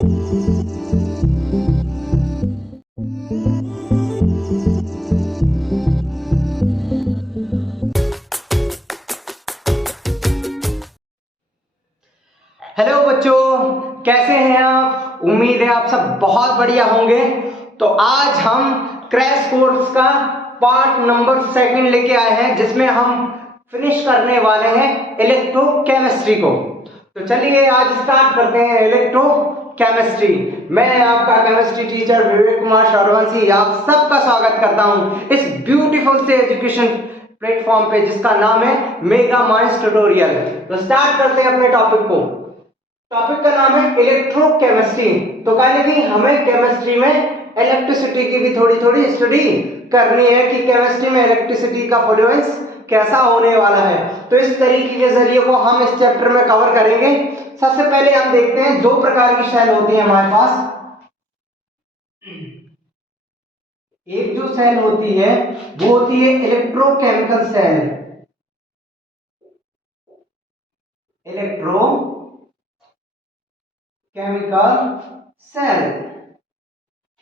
Hello बच्चों, कैसे हैं आप? उम्मीद है आप सब बहुत बढ़िया होंगे। तो आज हम क्रैश कोर्स का पार्ट नंबर 2 लेके आए हैं, जिसमें हम फिनिश करने वाले हैं इलेक्ट्रोकेमिस्ट्री को। तो चलिए आज स्टार्ट करते हैं इलेक्ट्रोकेमिस्ट्री। मैं आपका केमिस्ट्री टीचर विवेक कुमार शौरवंशी आप सबका स्वागत करता हूं इस ब्यूटीफुल से एजुकेशन प्लेटफॉर्म पे, जिसका नाम है मेगा माइंड्स ट्यूटोरियल। तो स्टार्ट करते हैं अपने टॉपिक को। टॉपिक का नाम है इलेक्ट्रोकेमिस्ट्री। तो कहने की हमें केमिस्ट्री में इलेक्ट्रिसिटी की भी थोड़ी थोड़ी स्टडी करनी है कि केमिस्ट्री में इलेक्ट्रिसिटी का फ्लुएंस कैसा होने वाला है। तो इस तरीके के जरिए को हम इस चैप्टर में कवर करेंगे। सबसे पहले हम देखते हैं दो प्रकार की सेल होती है हमारे पास। एक जो सेल होती है वो होती है इलेक्ट्रोकेमिकल सेल, इलेक्ट्रोकेमिकल सेल,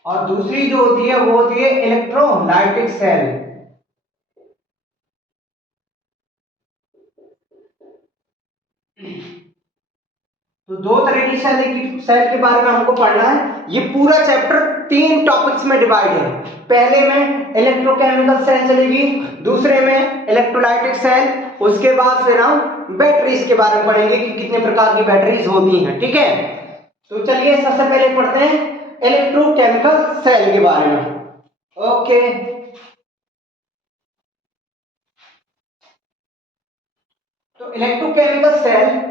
और दूसरी जो होती है वो होती है इलेक्ट्रोलाइटिक सेल। तो दो तरह की सेल के बारे में हमको पढ़ना है। ये पूरा चैप्टर 3 टॉपिक्स में डिवाइड है। पहले में इलेक्ट्रोकेमिकल सेल चलेगी, दूसरे में इलेक्ट्रोलाइटिक सेल, उसके बाद फिर हम बैटरीज के बारे में पढ़ेंगे कि कितने प्रकार की बैटरीज होती हैं। ठीक है, तो चलिए सबसे पहले पढ़ते हैं इलेक्ट्रोकेमिकल सेल के बारे में। ओके, तो इलेक्ट्रोकेमिकल सेल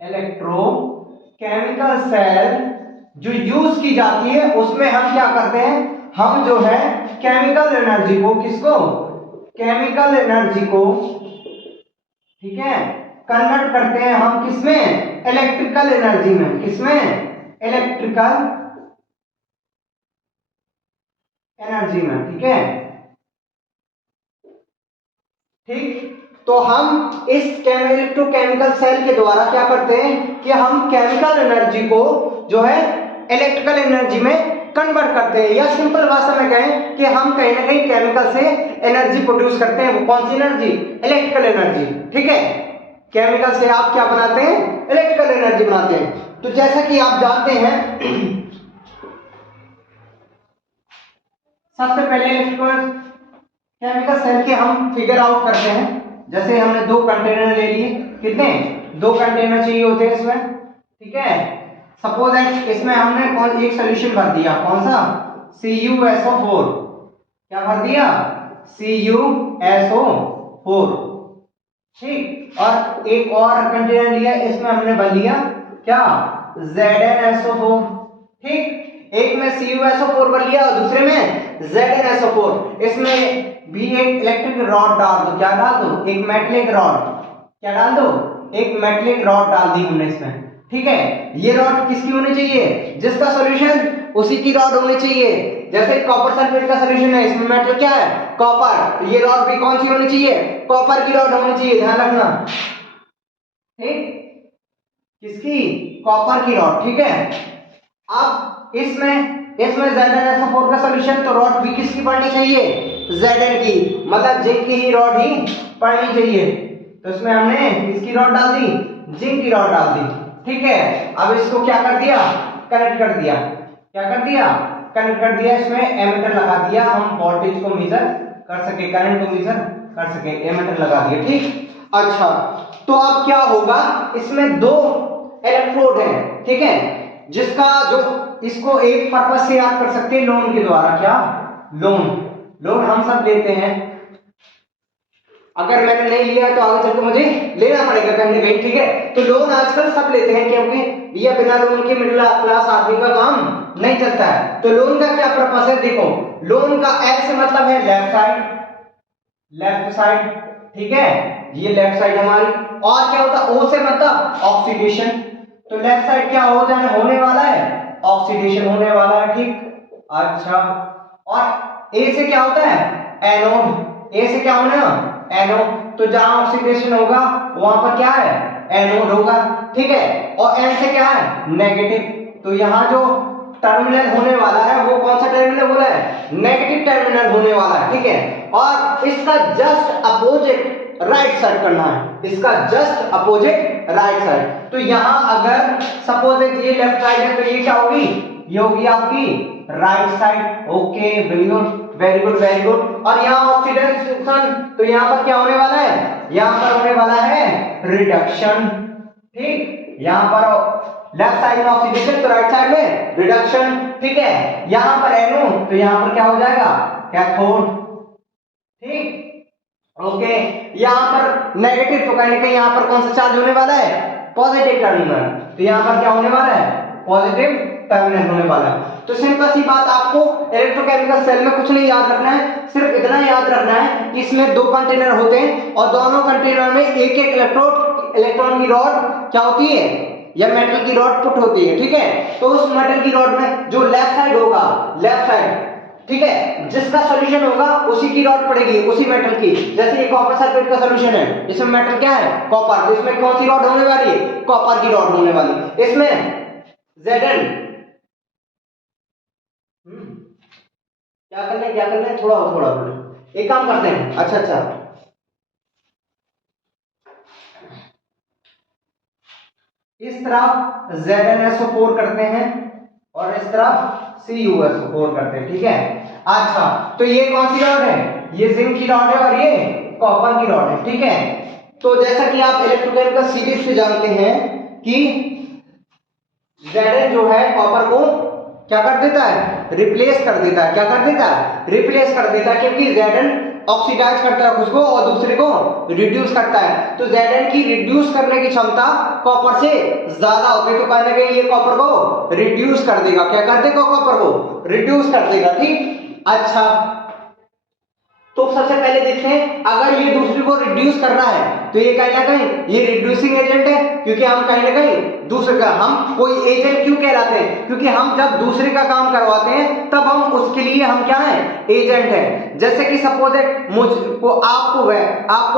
इलेक्ट्रोकेमिकल सेल जो यूज की जाती है उसमें हम क्या करते हैं, हम जो है केमिकल एनर्जी को, किसको, केमिकल एनर्जी को, ठीक है, कन्वर्ट करते हैं हम किसमें, इलेक्ट्रिकल एनर्जी में। किसमें, इलेक्ट्रिकल एनर्जी में। ठीक है, ठीक। तो हम इस इलेक्ट्रोकेमिकल सेल के द्वारा क्या करते हैं कि हम केमिकल एनर्जी को जो है इलेक्ट्रिकल एनर्जी में कन्वर्ट करते हैं, या सिंपल भाषा में कहें कि हम कहीं ना कहीं केमिकल से एनर्जी प्रोड्यूस करते हैं। वो कौन सी एनर्जी, इलेक्ट्रिकल एनर्जी। ठीक है, केमिकल से आप क्या बनाते हैं, इलेक्ट्रिकल एनर्जी बनाते हैं। तो जैसा कि आप जानते हैं सबसे पहले केमिकल सेल के हम फिगर आउट करते हैं। जैसे हमने 2 कंटेनर ले लिए, कितने, 2 कंटेनर चाहिए होते हैं इसमें। ठीक है, सपोज दैट इसमें हमने कौन एक सोल्यूशन भर दिया, कौन सा, CuSO4। क्या भर दिया, CuSO4। ठीक, और एक और कंटेनर लिया, इसमें हमने भर लिया क्या, ZnSO4। ठीक, एक में CuSO4 भर लिया और दूसरे में ZnSO4। इसमें भी एक इलेक्ट्रिक रॉड डाल दो। क्या डाल दो, एक मेटलिक रॉड। क्या डाल दो, एक मेटलिक रॉड डाल दी हमने इसमें। ठीक है, ये रॉड किसकी होनी चाहिए, जिसका सॉल्यूशन उसी की रॉड होनी चाहिए। जैसे कॉपर सल्फेट का सॉल्यूशन है, इसमें मेटल क्या है, कॉपर, तो ये रॉड भी कौन सी होनी चाहिए, कॉपर की रॉड होनी चाहिए, ध्यान रखना। ठीक, किसकी, कॉपर की रॉड। ठीक है, अब इसमें ZnSO4 का सॉल्यूशन, तो रॉड भी किसकी पड़नी चाहिए, Zn की, मतलब जिंक की ही रॉड ही पड़नी चाहिए। तो इसमें हमने किसकी रॉड डाल दी, जिंक की रॉड डाल दी। ठीक है, अब इसको क्या कर दिया, कनेक्ट कर दिया। क्या कर दिया, कनेक्ट कर दिया। इसमें एमीटर लगा दिया, हम वोल्टेज को मेजर कर सके, करंट को मेजर कर सके, एमीटर लगा दिया। ठीक, अच्छा, तो अब क्या होगा, इसमें 2 इलेक्ट्रोड है। ठीक है, जिसका जो इसको एक पर्पस से याद कर सकते हैं, लोन के द्वारा। क्या, लोन हम सब लेते हैं। अगर मैंने नहीं लिया तो आगे चलकर मुझे लेना पड़ेगा कहीं ना कहीं। ठीक है, तो लोन आजकल सब लेते हैं, क्योंकि ये बिना लोन के मिडिल क्लास आदमी का काम नहीं चलता है। तो लोन का क्या पर्पस है, देखो, लोन का L से मतलब है लेफ्ट साइड, लेफ्ट साइड। ठीक है, ये लेफ्ट साइड हमारी। और क्या होता है, O से मतलब ऑक्सीडेशन। तो लेफ्ट साइड क्या हो जाने होने वाला है, ऑक्सीडेशन होने वाला है। ठीक, अच्छा, और A से क्या होता है, एनोड। A से क्या होना है, एनोड। तो जहां ऑक्सीडेशन होगा वहां पर क्या है, एनोड होगा, ठीक है। और एन से क्या है, नेगेटिव, तो यहाँ जो टर्मिनल होने वाला है वो कौन सा टर्मिनल हो रहा है, नेगेटिव टर्मिनल होने वाला है, ठीक है। और इसका जस्ट अपोजिट राइट साइड करना है, इसका जस्ट अपोजिट राइट साइड। तो यहाँ अगर सपोज ये लेफ्ट साइड है तो ये क्या होगी, ये होगी आपकी right side. Okay, very good very good very good. और यहाँ ऑक्सीडेशन, तो यहाँ पर क्या होने वाला है, यहाँ पर होने वाला है रिडक्शन, ठीक। यहाँ पर लेफ्ट साइड में ऑक्सीडेशन तो राइट साइड में रिडक्शन, ठीक है। यहाँ पर एनोड तो यहाँ पर क्या हो जाएगा, कैथोड, ठीक। ओके, यहाँ पर नेगेटिव तो कहीं ना कहीं यहाँ पर कौन सा चार्ज होने वाला है, पॉजिटिव टर्मिनल, तो यहाँ पर क्या होने वाला है, पॉजिटिव टर्मिनल होने वाला है। तो सिंपल सी बात, आपको इलेक्ट्रोकेमिकल सेल में कुछ नहीं याद रखना है, सिर्फ इतना याद रखना है कि इसमें दो कंटेनर होते हैं और दोनों कंटेनर में एक एक इलेक्ट्रॉन की रॉड क्या होती है, या मेटल की रॉड पुट होती है, ठीक है। तो उस मेटल की रॉड में जो लेफ्ट साइड होगा, लेफ्ट साइड, ठीक है, जिसका सॉल्यूशन होगा उसी की रॉड पड़ेगी, उसी मेटल की। जैसे ये कॉपर सल्फेट का सॉल्यूशन है, इसमें मेटल क्या है, कॉपर, तो इसमें कौन सी रॉड होने वाली है, कॉपर की रॉड होने वाली। इसमें Zn क्या करना है, थोड़ा थोड़ा एक काम करते हैं, अच्छा, इस तरफ ZnSO4 करते हैं और इस तरफ CuSO4 करते हैं, ठीक है। अच्छा, तो ये कौन सी रॉड है, ये जिंक की रॉड है और ये कॉपर की रॉड है, ठीक है। तो जैसा कि आप इलेक्ट्रोकेमिकल सीरीज से जानते हैं कि Zn जो है कॉपर को क्या कर देता है, रिप्लेस कर देता है, क्या कर देता है, रिप्लेस कर देता है, क्योंकि Zn ऑक्सीडाइज करता है खुद को और दूसरे को रिड्यूस करता है। तो Zn की रिड्यूस करने की क्षमता कॉपर से ज्यादा होती है, तो कहने के ये कॉपर को रिड्यूस कर देगा, क्या कर देगा, कॉपर को रिड्यूस कर देगा, ठीक। अच्छा, तो सबसे पहले देखते हैं, अगर ये दूसरे को रिड्यूस करना है तो ये कहीं ना कहीं ये रिड्यूसिंग एजेंट है, क्योंकि हम कहीं ना कहीं दूसरे का, हम कोई एजेंट क्यों कहलाते हैं, क्योंकि हम जब दूसरे का काम करवाते हैं तब हम उसके लिए हम क्या हैं, एजेंट हैं। जैसे कि सपोज मुझको आपको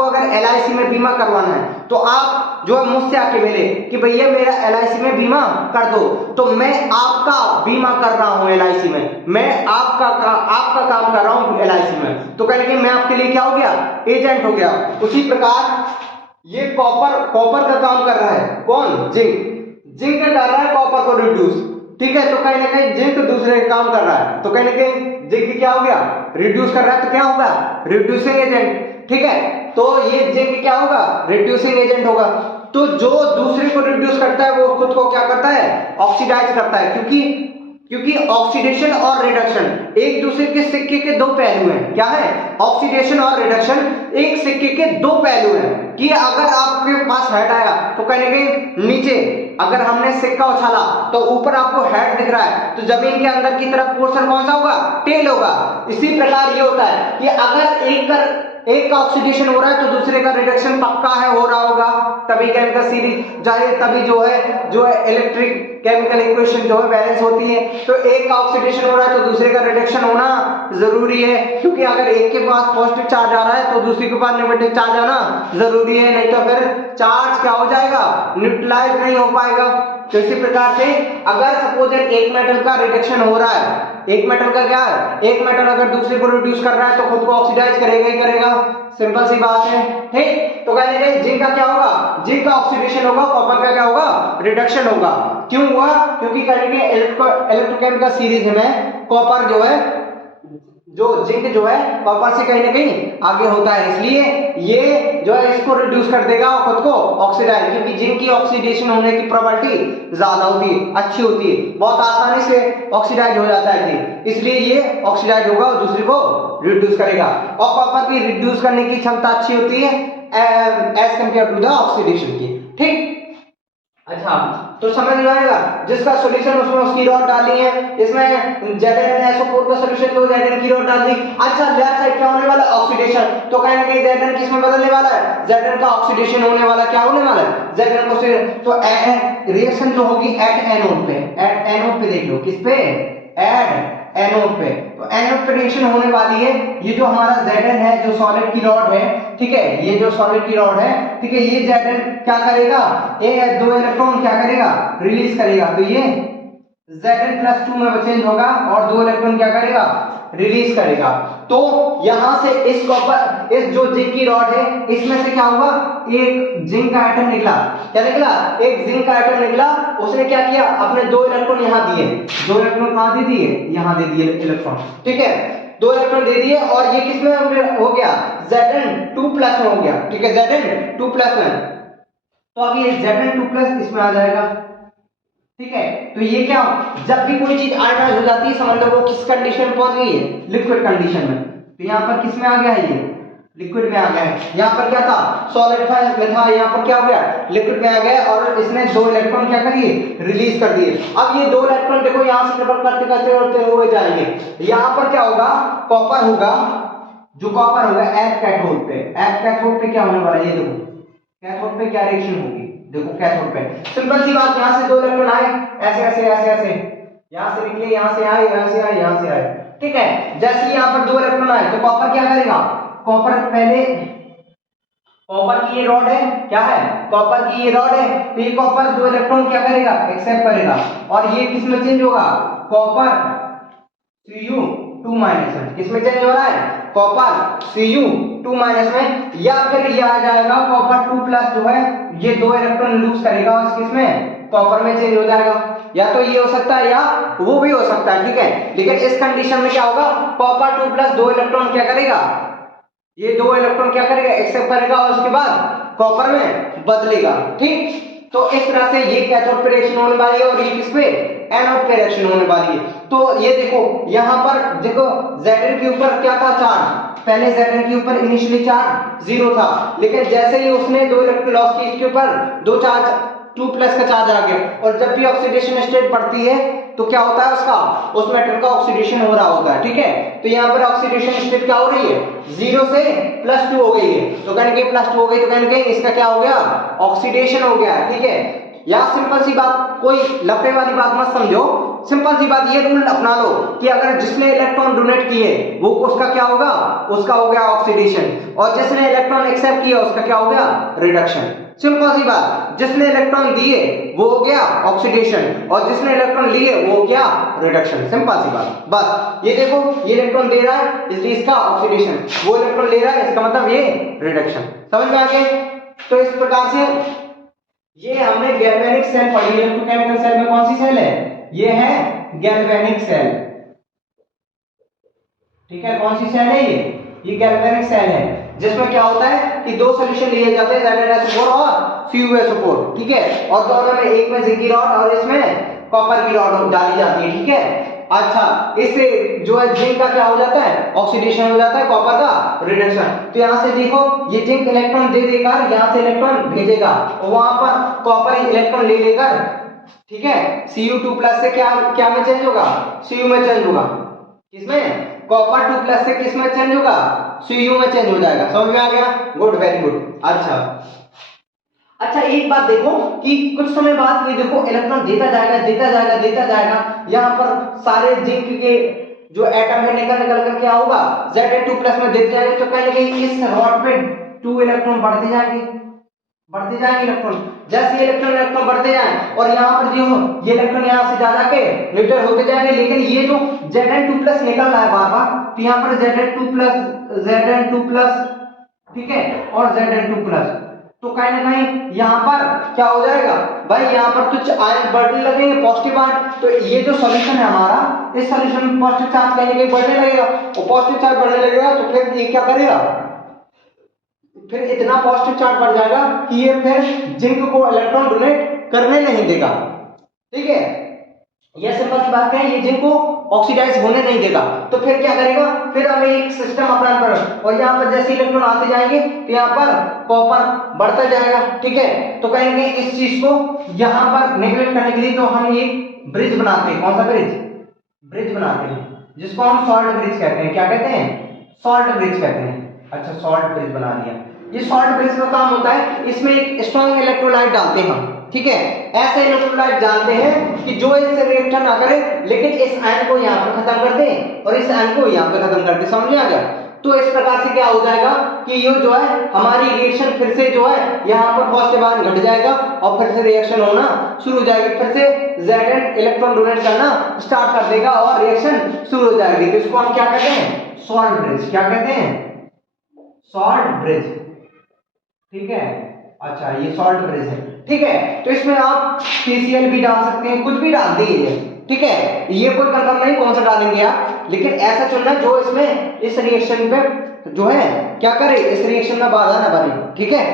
अगर LIC में बीमा करवाना है तो आप जो है मुझसे आके मिले कि भैया मेरा LIC में बीमा कर दो, तो मैं आपका बीमा कर रहा हूं LIC में, मैं आपका काम कर रहा हूं LIC में, तो कहने मैं आपके लिए क्या हो गया, एजेंट हो गया। उसी प्रकार ये कॉपर का काम कर रहा है, कौन, जिंक कर रहा है कॉपर को रिड्यूस, ठीक है। तो कहीं ना कहीं जिंक दूसरे काम कर रहा है, तो कहीं ना कहीं जिंक क्या हो गया, रिड्यूस कर रहा है, तो क्या होगा, रिड्यूसिंग एजेंट, ठीक है। तो ये जिंक क्या होगा, रिड्यूसिंग एजेंट होगा। तो जो दूसरे को रिड्यूस करता है वो खुद को क्या करता है, ऑक्सीडाइज करता है, क्योंकि ऑक्सीडेशन और रिडक्शन एक दूसरे के सिक्के के दो पहलू हैं, क्या है, ऑक्सीडेशन और रिडक्शन एक सिक्के के दो पहलू हैं। कि अगर आपके पास हेड आया तो कहने के नीचे अगर हमने सिक्का उछाला तो ऊपर आपको हेड दिख रहा है, तो जमीन के अंदर की तरफ पोर्शन कौन सा होगा, टेल होगा। इसी प्रकार ये होता है कि अगर एक का ऑक्सीडेशन हो रहा है तो दूसरे का रिडक्शन पक्का है, हो रहा होगा, तभी केमिकल सीरीज जाए, तभी जो है इलेक्ट्रिक केमिकल इक्वेशन जो है बैलेंस होती है। तो एक का ऑक्सीडेशन हो रहा है तो दूसरे का रिडक्शन होना जरूरी है, क्योंकि अगर एक के पास पॉजिटिव चार्ज आ रहा है तो दूसरे के पास नेगेटिव चार्ज आना जरूरी है, नहीं तो फिर चार्ज क्या हो जाएगा, न्यूट्रलाइज नहीं हो पाएगा। तो इसी प्रकार से अगर सपोज एक मेटल का रिडक्शन हो रहा है, एक मेटल का क्या है, एक मेटल अगर दूसरे को रिड्यूस कर रहा है तो खुद को ऑक्सीडाइज करेगा ही करेगा, सिंपल सी बात है, ठीक। तो कहने जिंक का क्या होगा, जिंक का ऑक्सीडेशन होगा, कॉपर का क्या होगा, रिडक्शन होगा। क्यों हुआ, क्योंकि करेंगे इलेक्ट्रोकेमिकल सीरीज में कॉपर जो जिंक जो है कॉपर से कहीं ना कहीं आगे होता है, इसलिए ये जो है इसको रिड्यूस कर देगा और खुद को ऑक्सीडाइज, क्योंकि जिंक की ऑक्सीडेशन होने की प्रोबेबिलिटी ज्यादा होती है, अच्छी होती है, बहुत आसानी से ऑक्सीडाइज हो जाता है जिंक, इसलिए ये ऑक्सीडाइज होगा और दूसरे को रिड्यूस करेगा। और कॉपर की रिड्यूस करने की क्षमता अच्छी होती है as compare to the oxidation की, ठीक। अच्छा, तो समझ में आएगा, जिसका सॉल्यूशन उसमें उसकी रॉड डाली है, इसमें ZnSO4 का सॉल्यूशन तो Zn की रॉड डाल दी। अच्छा, लेफ्ट साइड क्या होने वाला, ऑक्सीडेशन, तो कहने के Zn किस में बदलने वाला है, Zn का ऑक्सीडेशन होने वाला, क्या होने वाला है, Zn को से तो रिएक्शन जो होगी एट एनोड पे देख लो, किस पे, एट एनोड पे। तो एनोड पे रिएक्शन होने वाली है। ये जो हमारा Zn है, जो सॉलिड की रॉड है, ठीक है, ये जो सॉलिड की रॉड है, ठीक है, ये Zn क्या करेगा, दो इलेक्ट्रॉन क्या करेगा, रिलीज करेगा। तो ये Zn+2 में चेंज होगा और दो इलेक्ट्रॉन क्या करेगा, रिलीज करेगा। तो यहां से इस कॉपर, इस जो जिंक की रॉड है, इसमें से क्या हुआ, एक जिंक का एटम निकला। क्या निकला, एक जिंक का एटम निकला। उसने क्या किया, अपने दो इलेक्ट्रॉन यहां दिए। दो इलेक्ट्रॉन कहां दे दिए, यहां दे दिए इलेक्ट्रॉन, ठीक है, दो इलेक्ट्रॉन दे दिए। और ये किसमें हो गया, Zn2+ में हो गया, ठीक है, Zn2+ में। तो अब ये Zn2+ इसमें आ जाएगा, ठीक है। तो ये क्या, जब भी कोई चीज आयनाइज हो जाती है, समझ लो वो किस कंडीशन में पहुंच गई है, लिक्विड कंडीशन में। तो यहाँ पर किस में आ गया है, ये लिक्विड में आ गया है। यहाँ पर क्या था, सॉलिड था, में था, यहाँ पर क्या हो गया, लिक्विड में आ गया और इसने दो इलेक्ट्रॉन क्या करिए, रिलीज कर दिए। अब ये दो इलेक्ट्रॉन देखो यहाँ से ट्रेवल करते करते करते हुए जाएंगे। यहाँ पर क्या होगा, कॉपर होगा, जो कॉपर होगा एफ कैथोड पे। एफ कैथोड पे क्या होने वाला है, ये देखो कैथोड पे क्या रिएक्शन होगी, देखो कैथोड पे सिंपल सी बात, यहां से दो इलेक्ट्रॉन आए, ऐसे ऐसे ऐसे ऐसे, यहां से निकले, यहां से आए, यहां से आए, यहां से आए, ठीक है। जैसे ही यहां पर दो इलेक्ट्रॉन आए तो कॉपर क्या करेगा, कॉपर पहले, कॉपर की ये रॉड है, क्या है, कॉपर की ये रॉड है, तो ये कॉपर दो इलेक्ट्रॉन क्या करेगा, एक्सेप्ट करेगा। और ये किस में चेंज होगा, कॉपर Cu2 में, किस में चेंज हो रहा है, कॉपर Cu2 में, या फिर ये आ जाएगा कॉपर 2+ जो है, ये दो इलेक्ट्रॉन लूज करेगा और किसमें, कॉपर में चेंज हो जाएगा। या तो ये हो सकता है या वो भी हो सकता है, ठीक है। लेकिन इस कंडीशन में क्या होगा, कॉपर 2+ दो इलेक्ट्रॉन क्या करेगा, ये दो इलेक्ट्रॉन क्या करेगा, एक्सेप्ट करेगा और उसके बाद कॉपर में बदलेगा, ठीक। तो इस तरह से ये कैथोड पे रिएक्शन होने वाली है और ये किस पे, एनोड पे रिएक्शन होने वाली है। तो ये देखो यहाँ पर देखो Zn के ऊपर क्या था, चार्ज, पहले Zn के ऊपर इनिशियली चार्ज 0 था, लेकिन जैसे ही उसने दो इलेक्ट्रॉन लॉस किए, इसके ऊपर दो चार्ज 2+ का चार्ज आ गया। और जब भी ऑक्सीडेशन स्टेट बढ़ती है तो क्या होता है, उसका, उस मेटल का ऑक्सीडेशन हो रहा होता है, ठीक है। तो यहाँ पर ऑक्सीडेशन स्टेट क्या हो रही है, 0 से +2 हो गई है। तो कहने के +2 हो गई, तो कहने के इसका क्या हो गया, ऑक्सीडेशन हो गया, ठीक है। या सिंपल सी बात, कोई लफड़े वाली बात मत समझो, सिंपल सी बात, ये रूल अपना लो कि अगर जिसने इलेक्ट्रॉन डोनेट किए वो उसका क्या होगा, उसका हो गया ऑक्सीडेशन, और जिसने इलेक्ट्रॉन एक्सेप्ट किया उसका क्या हो गया, रिडक्शन। सिंपल सी बात, जिसने इलेक्ट्रॉन दिए वो हो गया ऑक्सीडेशन और जिसने इलेक्ट्रॉन लिए वो क्या, रिडक्शन। सिंपल सी बात, बस ये देखो, ये इलेक्ट्रॉन दे रहा है इसलिए इसका ऑक्सीडेशन, वो इलेक्ट्रॉन ले रहा है इसका मतलब ये रिडक्शन। समझ में आ गए। तो इस प्रकार से ये हमने गैल्वेनिक सेल पढ़ी, इलेक्ट्रोकेमिकल सेल में कौन सी सेल है, ये है गैल्वेनिक सेल, ठीक है। कौन सी सेल है ये गैल्वेनिक सेल है, जिसमें क्या होता है कि दो सॉल्यूशन लिए जाते हैं, Zn और CuSO4, ठीक है। और दोनों में, एक में जिंक की रॉड और इसमें कॉपर की रॉड डाली जाती है, ठीक है। अच्छा, इससे जो है जिंक का क्या हो जाता है, ऑक्सीडेशन हो जाता है, कॉपर का रिडक्शन। तो यहां से देखो, ये जिंक इलेक्ट्रॉन दे देकर यहां से इलेक्ट्रॉन भेजेगा और वहां पर कॉपर इलेक्ट्रॉन ले लेकर, ठीक है, Cu2+ से क्या में चेंज होगा, Cu में चेंज होगा, किसमें, कॉपर 2+ से किस में चेंज होगा, Cu में चेंज हो जाएगा। समझ में आ गया, गुड, वेरी गुड। अच्छा एक बात देखो कि कुछ समय बाद ये देखो इलेक्ट्रॉन देता जाएगा देता जाएगा देता जाएगा, यहाँ पर सारे जिंक के जो एटम है निकल निकल कर क्या होगा, Zn2+ में देते जाएंगे। तो कहीं ना कहीं इस रॉड पे 2 इलेक्ट्रॉन बढ़ते जाएंगे इलेक्ट्रॉन। जैसे ये इलेक्ट्रॉन बढ़ते जाएं और यहाँ पर जो ये इलेक्ट्रॉन यहाँ से जा जाके न्यूट्रल होते जाएंगे, लेकिन ये जो Zn2+ निकल रहा है बार बार, तो यहाँ पर Zn2+, ठीक है, और Zn2+, तो कहीं ना कहीं यहाँ पर क्या हो जाएगा भाई, यहाँ पर कुछ आयन बढ़ने लगेंगे, पॉजिटिव आयन। तो ये जो सॉल्यूशन है हमारा, इस सॉल्यूशन में पॉजिटिव चार्ज कहीं ना कहीं बढ़ने लगेगा, और पॉजिटिव चार्ज बढ़ने लगेगा तो फिर ये क्या करेगा, फिर इतना पॉजिटिव चार्ज बढ़ जाएगा कि ये फिर जिंक को इलेक्ट्रॉन डोनेट करने नहीं देगा, ठीक है। यह सिंपल सी बात है, ये जिंक को ऑक्सीडाइज होने नहीं देगा। तो फिर क्या करेगा, फिर हमें एक सिस्टम अपनाना पड़ेगा, और यहाँ पर जैसे इलेक्ट्रॉन आते जाएंगे तो यहाँ पर कॉपर बढ़ता जाएगा, ठीक है। तो कहेंगे इस चीज को यहाँ पर नेगलेक्ट करने के लिए तो हम एक ब्रिज बनाते हैं। कौन सा ब्रिज बनाते हैं, जिसको हम सॉल्ट ब्रिज कहते हैं। क्या कहते हैं, सॉल्ट ब्रिज कहते हैं। अच्छा, सॉल्ट ब्रिज बना लिया। ये सॉल्ट ब्रिज का काम होता है, इसमें एक स्ट्रॉन्ग इलेक्ट्रोलाइट डालते हैं हम, ठीक है। ऐसे इलेक्ट्रोलाइट डालते हैं कि जो इससे रिएक्शन ना करे, लेकिन इस आयन को यहाँ पे खत्म कर दे और इस आयन को यहाँ पे खत्म कर दे, समझ आ गया। तो इस प्रकार से क्या हो जाएगा कि ये जो है हमारी रिएक्शन फिर से जो है यहाँ पर पॉजिटिव आयन घट जाएगा और फिर से रिएक्शन होना शुरू हो जाएगी, फिर से Zn इलेक्ट्रॉन डोनेट करना स्टार्ट कर देगा और रिएक्शन शुरू हो जाएगी। तो इसको हम क्या कहते हैं, सॉल्ट ब्रिज। क्या कहते हैं, सॉल्ट ब्रिज, ठीक है। अच्छा, ये सॉल्ट ब्रिज है, ठीक है। तो इसमें आप KCl भी डाल सकते हैं, कुछ भी डाल दीजिए, ठीक है। ये कोई कंफर्म नहीं कौन सा डालेंगे आप, लेकिन ऐसा चुनना जो इसमें इस रिएक्शन पे जो है क्या करे, इस रिएक्शन में बाधा ना बने, ठीक है।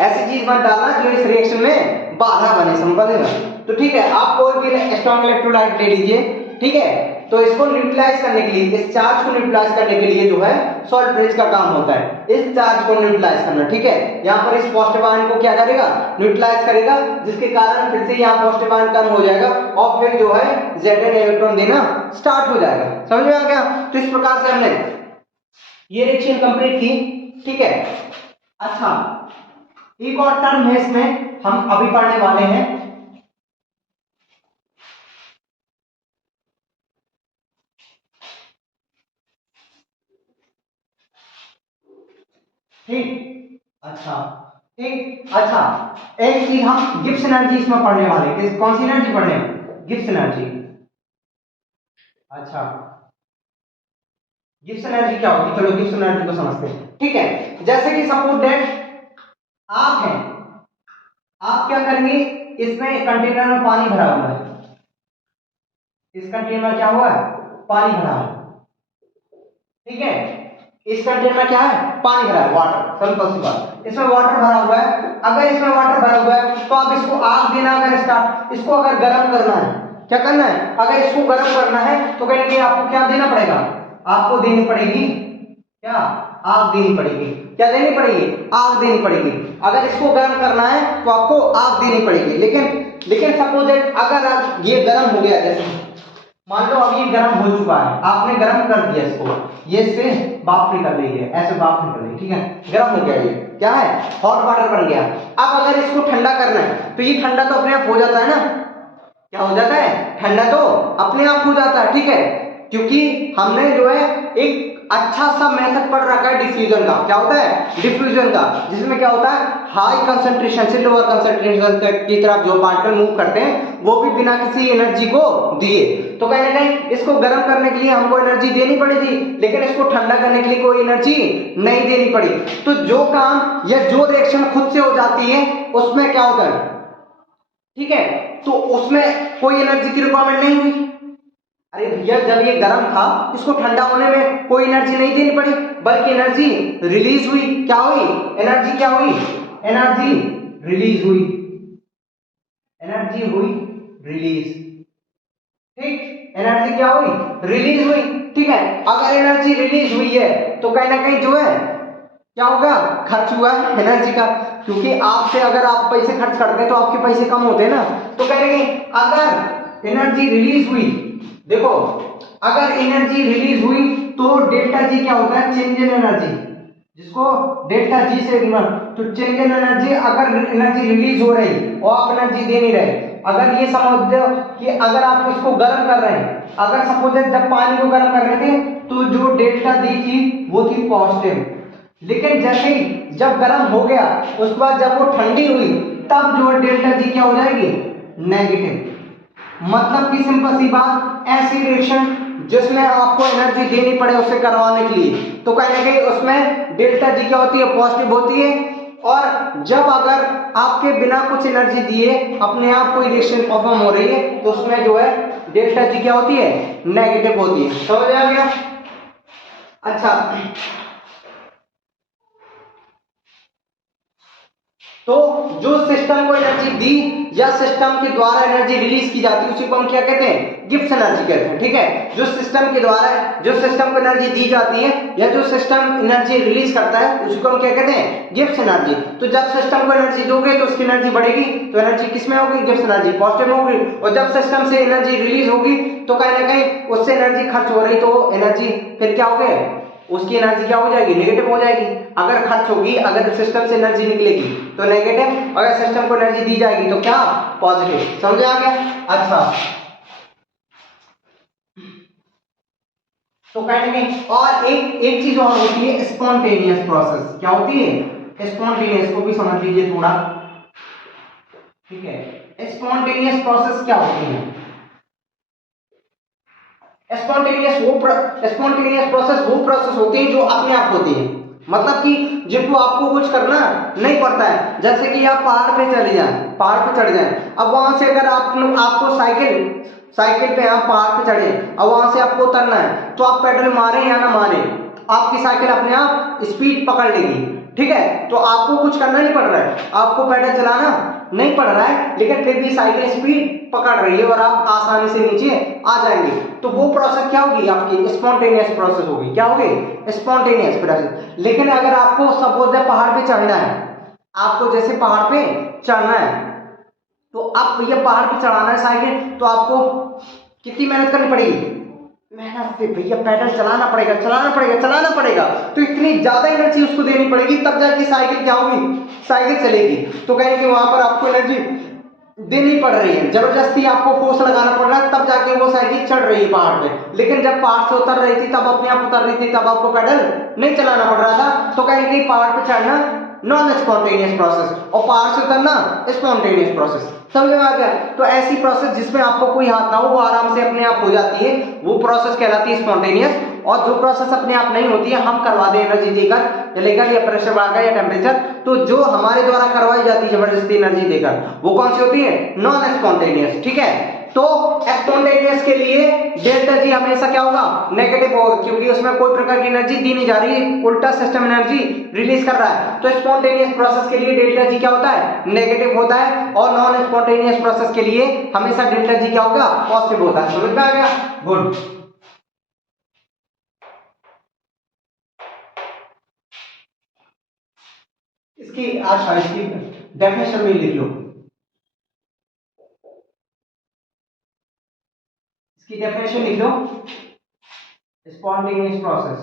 ऐसी चीज मत डालना जो इस रिएक्शन में बाधा बने, समझ में। तो ठीक है, आप कोई भी स्ट्रॉन्ग इलेक्ट्रोलाइट ले लीजिए, ठीक है। तो इसको न्यूट्रलाइज करने के लिए, इस चार्ज को न्यूट्रलाइज करने के लिए जो है सॉल्ट ब्रिज का काम होता है, इस चार्ज को न्यूट्रलाइज करना, ठीक है। यहाँ पर इस पॉजिटिव आयन को क्या करेगा, न्यूट्रलाइज करेगा, जिसके कारण फिर से यहाँ पॉजिटिव आयन कम हो जाएगा और फिर जो है Zn इलेक्ट्रॉन देना स्टार्ट हो जाएगा, समझ में आ गया। तो इस प्रकार से हमने ये रिएक्शन कंप्लीट की, ठीक है। अच्छा, एक और टर्म है इसमें हम अभी पढ़ने वाले हैं, ठीक। अच्छा, ठीक। अच्छा, एक चीज हम गिब्स एनर्जी इसमें पढ़ने वाले हैं। किस कौन सी एनर्जी पढ़ने हैं, गिब्स एनर्जी। अच्छा, गिब्स एनर्जी क्या होती है, चलो गिब्स एनर्जी को समझते हैं, ठीक है। जैसे कि सपोज दैट आप हैं, आप क्या करेंगे, इसमें कंटेनर में पानी भरा हुआ है, इस कंटेनर में क्या हुआ है, पानी भरा है, ठीक है। इस कंटेनर में क्या है, पानी भरा है, वाटर, सिंपल सी बात। इसमें वाटर भरा हुआ है, अगर इसमें वाटर भरा हुआ है तो आप इसको आग देना, अगर स्टार्ट, इसको अगर गर्म करना है, क्या करना है, अगर इसको गर्म करना है तो कहेंगे आपको क्या देना पड़ेगा, आपको देनी पड़ेगी क्या, आग देनी पड़ेगी। क्या देनी पड़ेगी, आग देनी पड़ेगी। अगर इसको गर्म करना है तो आपको आग देनी पड़ेगी। लेकिन सपोज अगर ये गर्म हो गया, जैसे मान लो अब ये गर्म हो चुका है, आपने गर्म कर दिया इसको, ये से भाप निकल रही है, ऐसे भाप निकल रही है, ठीक है, गर्म हो गया, ये क्या है, हॉट वाटर बन गया। अब अगर इसको ठंडा करना है तो ये ठंडा तो अपने आप हो जाता है ना, क्या हो जाता है, ठंडा तो अपने आप हो जाता है, ठीक है। क्योंकि हमने जो है एक अच्छा सा मेथड पढ़ रखा है डिफ्यूजन का। क्या होता है, डिफ्यूजन का, जिसमें क्या होता है, हाई कंसंट्रेशन से लोअर कंसंट्रेशन की तरफ जो पार्टिकल मूव करते हैं वो भी बिना किसी एनर्जी को दिए। तो कहीं ना कहीं इसको गर्म करने के लिए हमको एनर्जी देनी पड़ेगी, लेकिन इसको ठंडा करने के लिए कोई एनर्जी नहीं देनी पड़ी। तो जो काम या जो रिएक्शन खुद से हो जाती है उसमें क्या होता है, ठीक है, तो उसमें कोई एनर्जी की रिक्वायरमेंट नहीं हुई। अरे भैया, जब ये गर्म था इसको ठंडा होने में कोई एनर्जी नहीं देनी पड़ी, बल्कि एनर्जी रिलीज हुई। क्या हुई, एनर्जी क्या हुई, एनर्जी रिलीज हुई, एनर्जी हुई रिलीज, ठीक, एनर्जी क्या हुई, रिलीज हुई, ठीक है। अगर एनर्जी रिलीज हुई है तो कहीं ना कहीं जो है क्या होगा, खर्च हुआ है एनर्जी का, क्योंकि आपसे अगर आप पैसे खर्च करते हैं तो आपके पैसे कम होते हैं ना। तो कहीं ना कहीं अगर एनर्जी रिलीज हुई, देखो अगर एनर्जी रिलीज हुई तो डेल्टा जी क्या होता है, चेंज इन एनर्जी, जिसको डेल्टा जी से तो चेंज इन एनर्जी, अगर एनर्जी रिलीज हो रही और आप एनर्जी दे नहीं रहे, अगर ये समझ लो कि अगर आप इसको गर्म कर रहे हैं, अगर सपोज जब पानी को गर्म कर रहे थे तो जो डेल्टा दी थी वो थी पॉजिटिव, लेकिन जैसे ही जब गर्म हो गया उसके बाद जब वो ठंडी हुई तब जो डेल्टा जी क्या हो जाएगी, नेगेटिव। मतलब कि सिंपल सी बात, ऐसी रिएक्शन जिसमें आपको एनर्जी देनी पड़े उसे करवाने के लिए, तो कहीं ना कहीं उसमें डेल्टा जी क्या होती है, पॉजिटिव होती है। और जब अगर आपके बिना कुछ एनर्जी दिए अपने आप कोई रिएक्शन परफॉर्म हो रही है तो उसमें जो है डेल्टा जी क्या होती है, नेगेटिव होती है। समझ आ गया। अच्छा, तो जो सिस्टम को एनर्जी दी या सिस्टम के द्वारा एनर्जी रिलीज की जाती है उसी को हम क्या कहते हैं, गिब्स एनर्जी कहते हैं, ठीक है। जो सिस्टम के द्वारा, जो सिस्टम को एनर्जी दी जाती है या जो सिस्टम एनर्जी रिलीज करता है उसी को हम क्या कहते हैं, गिब्स एनर्जी। तो जब सिस्टम को एनर्जी दोगे तो उसकी एनर्जी बढ़ेगी, तो एनर्जी किसमें होगी, गिब्स एनर्जी, पॉजिटिव होगी। और जब सिस्टम से एनर्जी रिलीज होगी तो कहीं ना कहीं उससे एनर्जी खर्च हो रही तो एनर्जी फिर क्या हो गए, उसकी एनर्जी क्या हो जाएगी, नेगेटिव हो जाएगी। अगर खर्च होगी, अगर सिस्टम से एनर्जी निकलेगी तो नेगेटिव, अगर सिस्टम को एनर्जी दी जाएगी तो क्या, पॉजिटिव। समझ आ गया। अच्छा, तो काइनेटिक, और एक चीज और होती है स्पॉन्टेनियस प्रोसेस। क्या होती है, स्पॉन्टेनियस, को भी समझ लीजिए थोड़ा, ठीक है। स्पॉन्टेनियस प्रोसेस क्या होती है, स्पॉन्टेनियस प्रोसेस वो प्रोसेस होती है जो अपने आप होती है, मतलब कि जिनको आपको कुछ करना नहीं पड़ता है। जैसे कि आप पहाड़ पे चले जाएं, पहाड़ पे चढ़ जाएं, अब वहां से अगर आपको साइकिल पे आप पहाड़ पे चढ़े, अब वहां से आपको उतरना है, तो आप पेडल मारे या ना मारे, आपकी साइकिल अपने आप स्पीड पकड़ लेगी, ठीक है। तो आपको कुछ करना नहीं पड़ रहा है, आपको पेडल चलाना नहीं पड़ रहा है, लेकिन फिर भी साइकिल स्पीड पकड़ रही है और आप आसानी से नीचे आ जाएंगे। तो वो प्रोसेस क्या होगी, आपकी स्पॉन्टेनियस प्रोसेस होगी। क्या होगी, स्पॉन्टेनियस प्रोसेस। लेकिन अगर आपको सपोज है पहाड़ पे चढ़ना है, आपको जैसे पहाड़ पे चढ़ना है, तो आप ये पहाड़ पे चढ़ाना है साइकिल, तो आपको कितनी मेहनत करनी पड़ेगी, मेहनत से भैया पैडल चलाना पड़ेगा, चलाना पड़ेगा, चलाना पड़ेगा। तो इतनी ज्यादा एनर्जी उसको देनी पड़ेगी, तब जाके साइकिल क्या होगी, साइकिल चलेगी। तो कहें कि वहां पर आपको एनर्जी देनी पड़ रही है, जबरदस्ती आपको फोर्स लगाना पड़ रहा है, तब जाके वो साइकिल चढ़ रही है पहाड़ पे। लेकिन जब पहाड़ से उतर रही थी, तब अपने आप उतर रही थी, तब आपको पैडल नहीं चलाना पड़ रहा था। तो कहें कि पहाड़ पे चढ़ना नॉन स्पॉन्टेनियस प्रोसेस, और पहाड़ से उतरना स्पॉन्टेनियस प्रोसेस। समझ में आ गया। तो ऐसी प्रोसेस जिसमें आपको कोई हाथ ना हो, वो आराम से अपने आप हो जाती है, वो प्रोसेस कहलाती है स्पॉन्टेनियस। और जो प्रोसेस अपने आप नहीं होती है, हम करवा दें एनर्जी देकर, लेकर या प्रेशर बढ़ाकर या टेम्परेचर, तो जो हमारे द्वारा करवाई जाती है जबरदस्ती एनर्जी देकर, वो कौन सी होती है, नॉन स्पॉन्टेनियस, ठीक है। तो स्पॉन्टेनियस के लिए डेल्टा जी हमेशा क्या होगा, नेगेटिव होगा, क्योंकि उसमें कोई प्रकार की एनर्जी दी नहीं जा रही है, उल्टा सिस्टम एनर्जी रिलीज कर रहा है। तो स्पॉन्टेनियस प्रोसेस के लिए डेल्टा जी क्या होता है, नेगेटिव होता है, और नॉन स्पॉन्टेनियस प्रोसेस के लिए हमेशा डेल्टा जी क्या होगा, पॉजिटिव होता है। समझ में आ गया, गुड। इसकी डेफिनेशन में लिख लो, इसकी डेफिनेशन लिख लो, spontaneous process.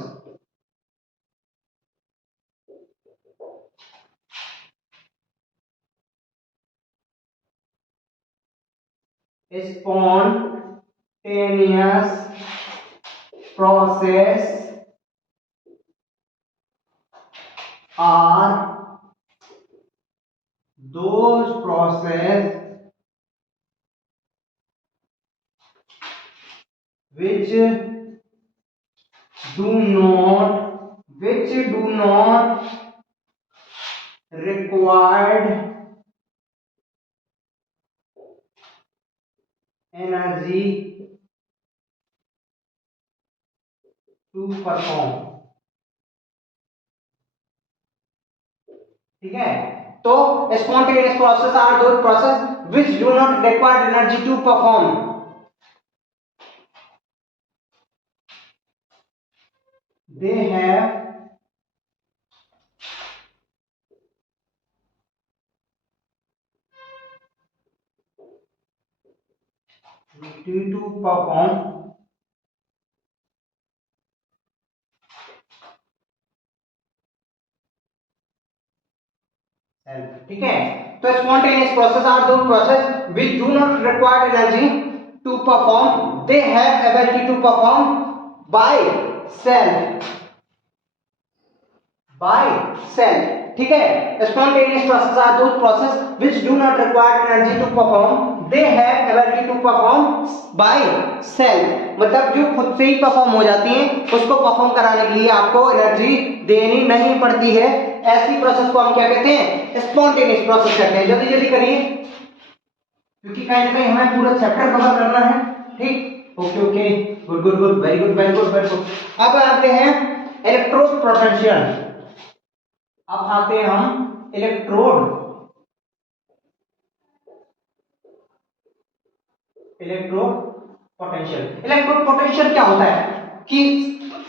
Spontaneous process are those process which do not required energy to perform, ठीक है। तो spontaneous process are those process which do not require energy to perform, they have to perform ठीक है। तो spontaneous process are those process which do not require energy to perform, they have ability to perform by self, ठीक है। spontaneous process are those process which do not require energy to perform, they have ability to perform by self, मतलब जो खुद से ही perform हो जाती हैं, उसको परफॉर्म कराने के लिए आपको एनर्जी देनी नहीं पड़ती है। ऐसी प्रोसेस को हम क्या कहते हैं, स्पॉन्टेनियस प्रोसेस कहते हैं। जल्दी जल्दी करिए, क्योंकि कहीं ना कहीं हमें पूरा चैप्टर कवर करना है, ठीक। Okay okay, good good good, very good very good very good. अब आते हैं इलेक्ट्रोड पोटेंशियल, अब आते हैं हम इलेक्ट्रोड पोटेंशियल। इलेक्ट्रोड पोटेंशियल क्या होता है कि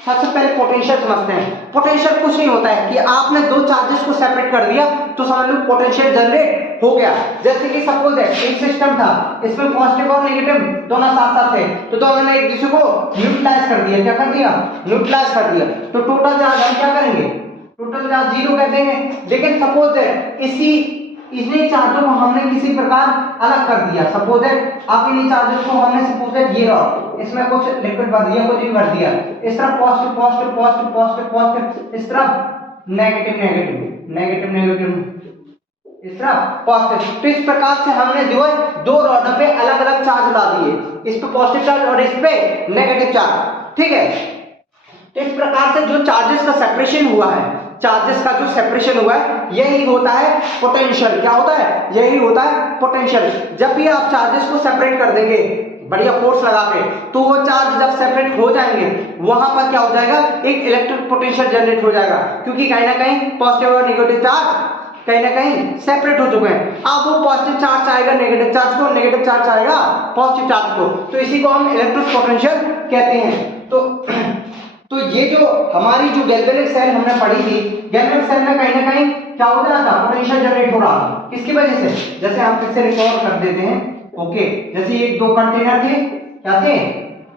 सबसे पहले पोटेंशियल समझते हैं। पोटेंशियल कुछ नहीं होता है कि आपने दो चार्जेस को सेपरेट कर दिया तो समझ लो पोटेंशियल जनरेट हो गया। जैसे कि सपोज है एक सिस्टम था, इसमें पॉजिटिव और नेगेटिव दोनों साथ साथ थे, तो दोनों ने एक दूसरे को न्यूट्रलाइज कर दिया। क्या कर दिया? न्यूट्रलाइज कर दिया। तो टोटल चार्ज हम क्या करेंगे? टोटल चार्ज 0 कर देंगे। लेकिन सपोज है इन्हीं चार्जों को हमने किसी प्रकार अलग कर दिया। सपोज है आप इन्हीं चार्जों को हमने सपोज है ये रहा, इसमें कुछ लिक्विड भर दिया, कुछ भी भर दिया, इस तरफ positive positive positive positive positive, इस तरफ नेगेटिव नेगेटिव नेगेटिव नेगेटिव, इस तरफ पॉजिटिव। तो इस प्रकार से हमने जो है दो रॉडों पे अलग अलग चार्ज ला दिए, इस पे पॉजिटिव चार्ज और इस पे नेगेटिव चार्ज। ठीक है, तो इस प्रकार से जो चार्जेस का सेपरेशन हुआ है, चार्जेस का जो सेपरेशन हुआ है, यही होता है पोटेंशियल। क्या होता है? यही होता है पोटेंशियल। जब भी आप चार्जेस को सेपरेट कर देंगे बढ़िया फोर्स लगा के, तो वो चार्ज जब सेपरेट हो जाएंगे वहां पर क्या हो जाएगा? एक इलेक्ट्रिक पोटेंशियल जनरेट हो जाएगा, क्योंकि कहीं ना कहीं पॉजिटिव और नेगेटिव चार्ज कहीं ना कहीं सेपरेट हो चुके हैं। अब वो पॉजिटिव चार्ज आएगा नेगेटिव चार्ज को, नेगेटिव चार्ज आएगा पॉजिटिव चार्ज को, तो इसी को हम इलेक्ट्रिक पोटेंशियल कहते हैं। तो ये जो हमारी जो गैल्वेनिक सेल हमने पढ़ी थी, गैल्वेनिक सेल में कहीं ना कहीं क्या हो रहा था? पोटेंशियल जनरेट हो रहा था। किसकी वजह से? जैसे हम फिर से रिकॉर्ड कर देते हैं। ओके, जैसे ये दो कंटेनर थे, क्या थे?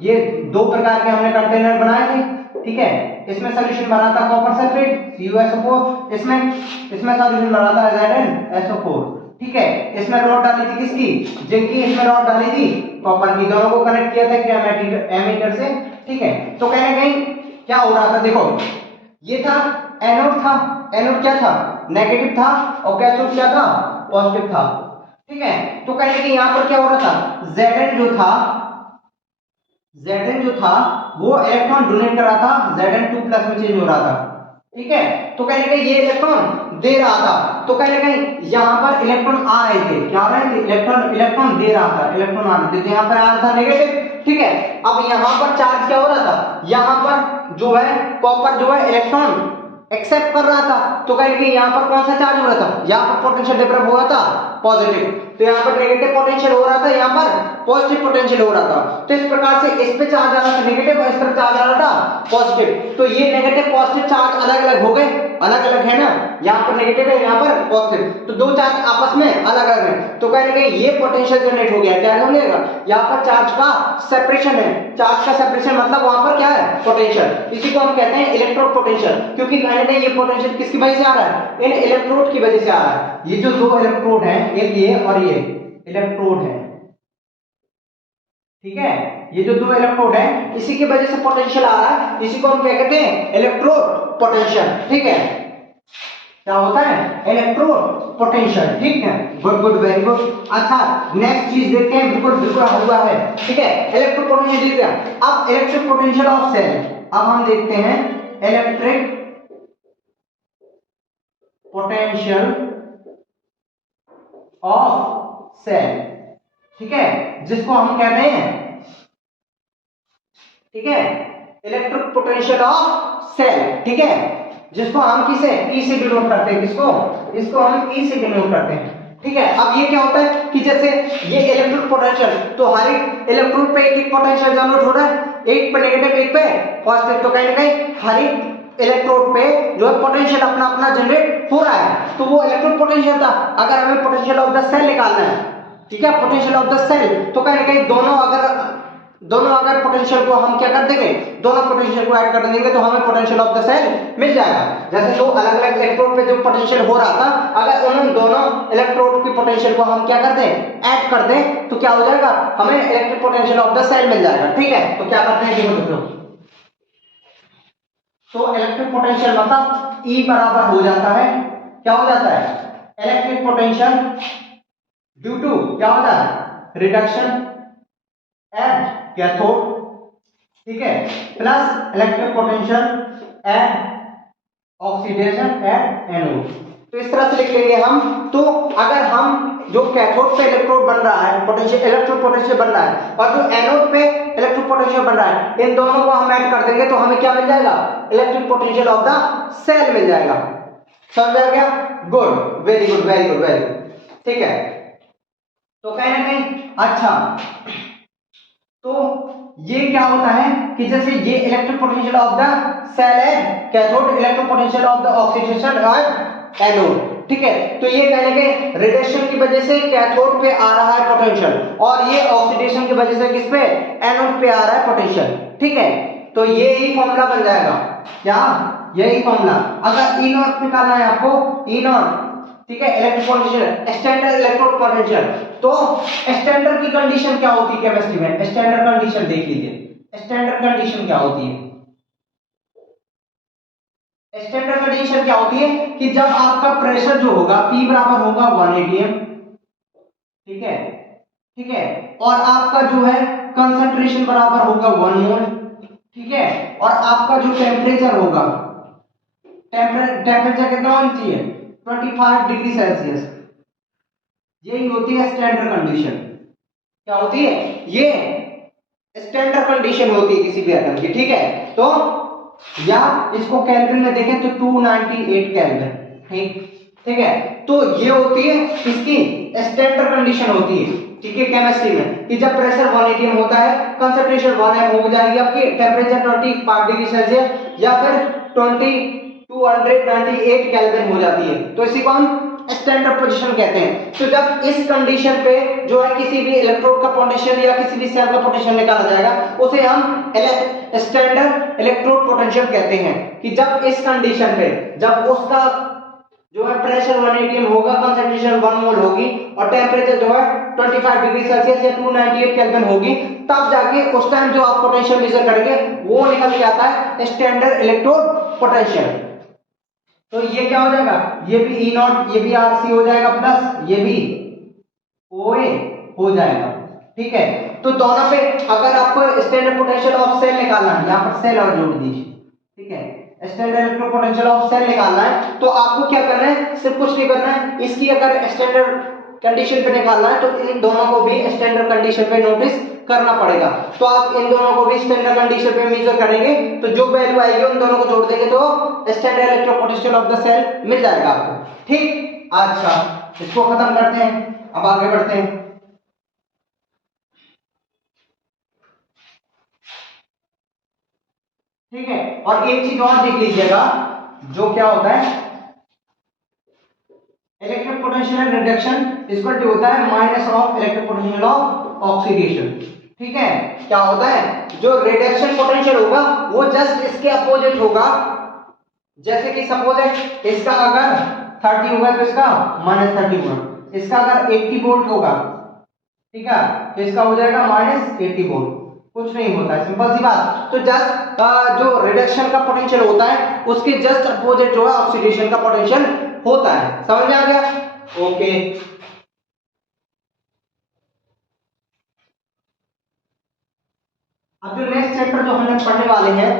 ये दो प्रकार के हमने कंटेनर बनाए थे। ठीक है, इसमें सॉल्यूशन बना था कॉपर सल्फेट CuSO4, इसमें सॉल्यूशन बना था ZnSO4। ठीक है, इसमें रॉड डाली थी किसकी? जिंक की। इसमें रॉड डाली थी कॉपर की। दोनों को कनेक्ट किया था क्या? एमीटर से। ठीक है, तो कहीं ना कहीं क्या हो रहा था? देखो, ये था एनोड था। एनोड क्या था? नेगेटिव था, और कैथोड क्या था? पॉजिटिव था। ठीक है, तो कहीं ना कहीं यहां पर क्या हो रहा था? Zn जो था वो इलेक्ट्रॉन डोनेट कर रहा था, Zn2+ में चेंज हो रहा था। ठीक है, तो कहीं ना कहीं ये इलेक्ट्रॉन दे रहा था, तो कहीं ना कहीं यहां पर इलेक्ट्रॉन आ रहे थे। क्या आ रहे थे? इलेक्ट्रॉन दे रहा था, इलेक्ट्रॉन आ रहे थे, तो यहां पर आ रहा था नेगेटिव। ठीक है, अब यहां पर चार्ज क्या हो रहा था? यहां पर जो है कॉपर जो है इलेक्ट्रॉन एक्सेप्ट कर रहा था, तो कहीं ना कहीं यहां पर कौन सा चार्ज हो रहा था? यहां पर पोटेंशियल डेवलप हो रहा था पॉजिटिव। तो यहां पर नेगेटिव पोटेंशियल हो रहा था, यहां पर पॉजिटिव पोटेंशियल हो रहा था। तो इस प्रकार से इस पे चार्ज आ रहा था नेगेटिव, और इस पर चार्ज आ रहा था पॉजिटिव। तो ये नेगेटिव पॉजिटिव चार्ज अलग अलग हो गए, अलग अलग है ना, यहाँ पर नेगेटिव है, यहाँ पर पॉजिटिव, तो दो चार्ज आपस में अलग अलग है। तो कहीं ना कहीं ये पोटेंशियल जनरेट हो गया। क्या हो जाएगा? यहाँ पर चार्ज का सेपरेशन है। चार्ज का सेपरेशन मतलब वहां पर क्या है? पोटेंशियल। इसी को हम कहते हैं इलेक्ट्रोड पोटेंशियल, क्योंकि कहीं ना कहीं ये पोटेंशियल किसकी वजह से आ रहा है? इन इलेक्ट्रोड की वजह से आ रहा है। ये जो दो इलेक्ट्रोड है, एक ये और ये इलेक्ट्रोड है। ठीक है, ये जो दो इलेक्ट्रोड है इसी की वजह से पोटेंशियल आ रहा है, इसी को हम क्या कहते हैं? Electrode potential. ठीक है, क्या होता है? Electrode potential. ठीक है, गुड गुड, वेरी गुड। अच्छा, नेक्स्ट चीज देखते हैं, बिल्कुल बिल्कुल हुआ है। ठीक है, इलेक्ट्रिक पोटेंशियल दिख गया। अब इलेक्ट्रिक पोटेंशियल ऑफ सेल, अब हम देखते हैं इलेक्ट्रिक पोटेंशियल ऑफ सेल। ठीक है, जिसको हम कहते हैं, ठीक है, इलेक्ट्रिक पोटेंशियल ऑफ सेल। ठीक है, जिसको हम किसे? E से डिनोट करते हैं। किसको? इसको हम E से डिनोट करते हैं। ठीक है, अब ये क्या होता है कि जैसे ये इलेक्ट्रिक पोटेंशियल, तो हर एक इलेक्ट्रोड पे एक पोटेंशियल जनरेट हो रहा है, एक पे नेगेटिव, एक पे पॉजिटिव। तो कहीं ना कहीं हर एक इलेक्ट्रोड पे जो है पोटेंशियल अपना अपना जनरेट हो रहा है, तो वो इलेक्ट्रिक पोटेंशियल था। अगर हमें पोटेंशियल ऑफ द सेल निकालना है, ठीक है, पोटेंशियल ऑफ द सेल, तो कहीं ना कहीं दोनों अगर पोटेंशियल को हम क्या कर देंगे? दोनों पोटेंशियल को ऐड कर देंगे, तो हमें पोटेंशियल ऑफ द सेल मिल जाएगा। जैसे दो अलग अलग इलेक्ट्रोड पे जो पोटेंशियल हो रहा था, अगर उन दोनों इलेक्ट्रोड की पोटेंशियल को हम क्या कर दें? ऐड कर दें, तो क्या हो जाएगा? हमें electric potential of the cell मिल जाएगा। ठीक है, तो क्या करते हैं देखो, तो इलेक्ट्रिक पोटेंशियल मतलब E बराबर हो जाता है, क्या हो जाता है? इलेक्ट्रिक पोटेंशियल ड्यू टू क्या होता है? रिडक्शन एट कैथोड, ठीक है, plus electric potential at oxidation at anode. तो इस तरह से लिख लेंगे हम। तो अगर हम जो कैथोड पे इलेक्ट्रोड बन रहा है, पोटेंशियल इलेक्ट्रिक पोटेंशियल बन रहा है, और जो एनोड पे इलेक्ट्रिक पोटेंशियल बन रहा है, इन दोनों को हम ऐड कर देंगे, तो हमें क्या मिल जाएगा? Electric potential of the cell मिल जाएगा। समझ आ गया? Good, very good, very good, very good. ठीक है, तो कहीं ना कहीं अच्छा, तो ये क्या होता है कि जैसे ये electric potential of the cell है cathode, electric potential of the oxidation anode. ठीक है, तो ये कहने के रेडिएशन की वजह से कैथोड पे आ रहा है पोटेंशियल और ये ऑक्सीडेशन की वजह से किस पे, एनोड पे आ रहा है पोटेंशियल। ठीक है, तो ये ही फॉर्मूला बन जाएगा, क्या, यही फॉर्मूला। अगर ई नॉट निकालना है आपको, ई नॉट, ठीक है, electric potential, standard electrode potential, तो स्टैंडर्ड की कंडीशन क्या होती है केमिस्ट्री में, स्टैंडर्ड कंडीशन देख लीजिए। स्टैंडर्ड कंडीशन क्या होती है, स्टैंडर्ड कंडीशन क्या होती है कि जब आपका प्रेशर जो होगा P बराबर होगा 1 atm, ठीक है, ठीक है, और आपका जो है कंसंट्रेशन बराबर होगा 1 मोल, ठीक है, और आपका जो टेम्परेचर होगा, टेम्परेचर कितना होना चाहिए, 25 डिग्री सेल्सियस। यही होती है स्टैंडर्ड कंडीशन। क्या होती है, ये स्टैंडर्ड कंडीशन होती है किसी भी एटम की। ठीक है, तो या इसको केल्विन में देखें तो 298 केल्विन। ठीक है, तो ये होती है इसकी स्टैंडर्ड कंडीशन होती है। ठीक है, केमिस्ट्री में कि जब प्रेशर 1 atm होता है, कंसंट्रेशन 1 m हो जाएगी आपकी, टेम्परेचर 25 डिग्री सेल्सियस या फिर 298 केल्विन हो जाती है, तो इसी को हम स्टैंडर्ड पोजीशन कहते हैं। तो जब इस कंडीशन पे जो है किसी भी इलेक्ट्रोड का पोटेंशियल या किसी भी सेल का पोटेंशियल निकाला जाएगा, उसे हम स्टैंडर्ड इलेक्ट्रोड पोटेंशियल कहते हैं। कि जब इस कंडीशन पे जब उसका जो है प्रेशर 1 atm होगा, कंसंट्रेशन 1 मोल होगी और टेम्परेचर जो है 25 डिग्री सेल्सियस या 298 केल्विन होगी, तब जाके उस टाइम जो आप पोटेंशियल मेजर करेंगे वो निकल के आता है स्टैंडर्ड इलेक्ट्रोड पोटेंशियल। तो ये क्या हो जाएगा, ये भी ई नॉट, ये भी आर सी हो जाएगा, प्लस ये भी ओ ए हो जाएगा। ठीक है, तो दोनों पे अगर आपको स्टैंडर्ड पोटेंशियल ऑफ सेल निकालना है, यहाँ पर सेल और जोड़ दीजिए। ठीक है, standard electric potential of cell निकालना है तो आपको क्या करना है, सिर्फ कुछ नहीं करना है, इसकी अगर स्टैंडर्ड कंडीशन पे निकालना है तो इन दोनों को भी स्टैंडर्ड कंडीशन पे नोटिस करना पड़ेगा। तो आप इन दोनों को भी स्टैंडर्ड कंडीशन पे मेजर करेंगे तो जो वैल्यू आएगी उन दोनों को जोड़ देंगे तो standard electric potential of the cell मिल जाएगा आपको। ठीक, अच्छा इसको खत्म करते हैं, अब आगे बढ़ते हैं। ठीक है, और एक चीज और देख लीजिएगा, जो क्या होता है electric potential reduction equal to होता है minus of electric potential of oxidation. ठीक है, क्या होता है, जो रिडक्शन पोटेंशियल होगा वो जस्ट इसके अपोजिट होगा। जैसे कि सपोज है इसका अगर 30 होगा तो इसका -30 होगा, इसका अगर 80 वोल्ट होगा, ठीक है, तो इसका हो जाएगा -80 वोल्ट। कुछ नहीं होता है, सिंपल सी बात। तो जस्ट जो रिडक्शन का पोटेंशियल होता है उसके जस्ट अपोजिट जो है ऑक्सीडेशन का पोटेंशियल होता है। समझ में आ गया? ओके, अब जो नेक्स्ट चैप्टर जो हम लोग पढ़ने वाले हैं,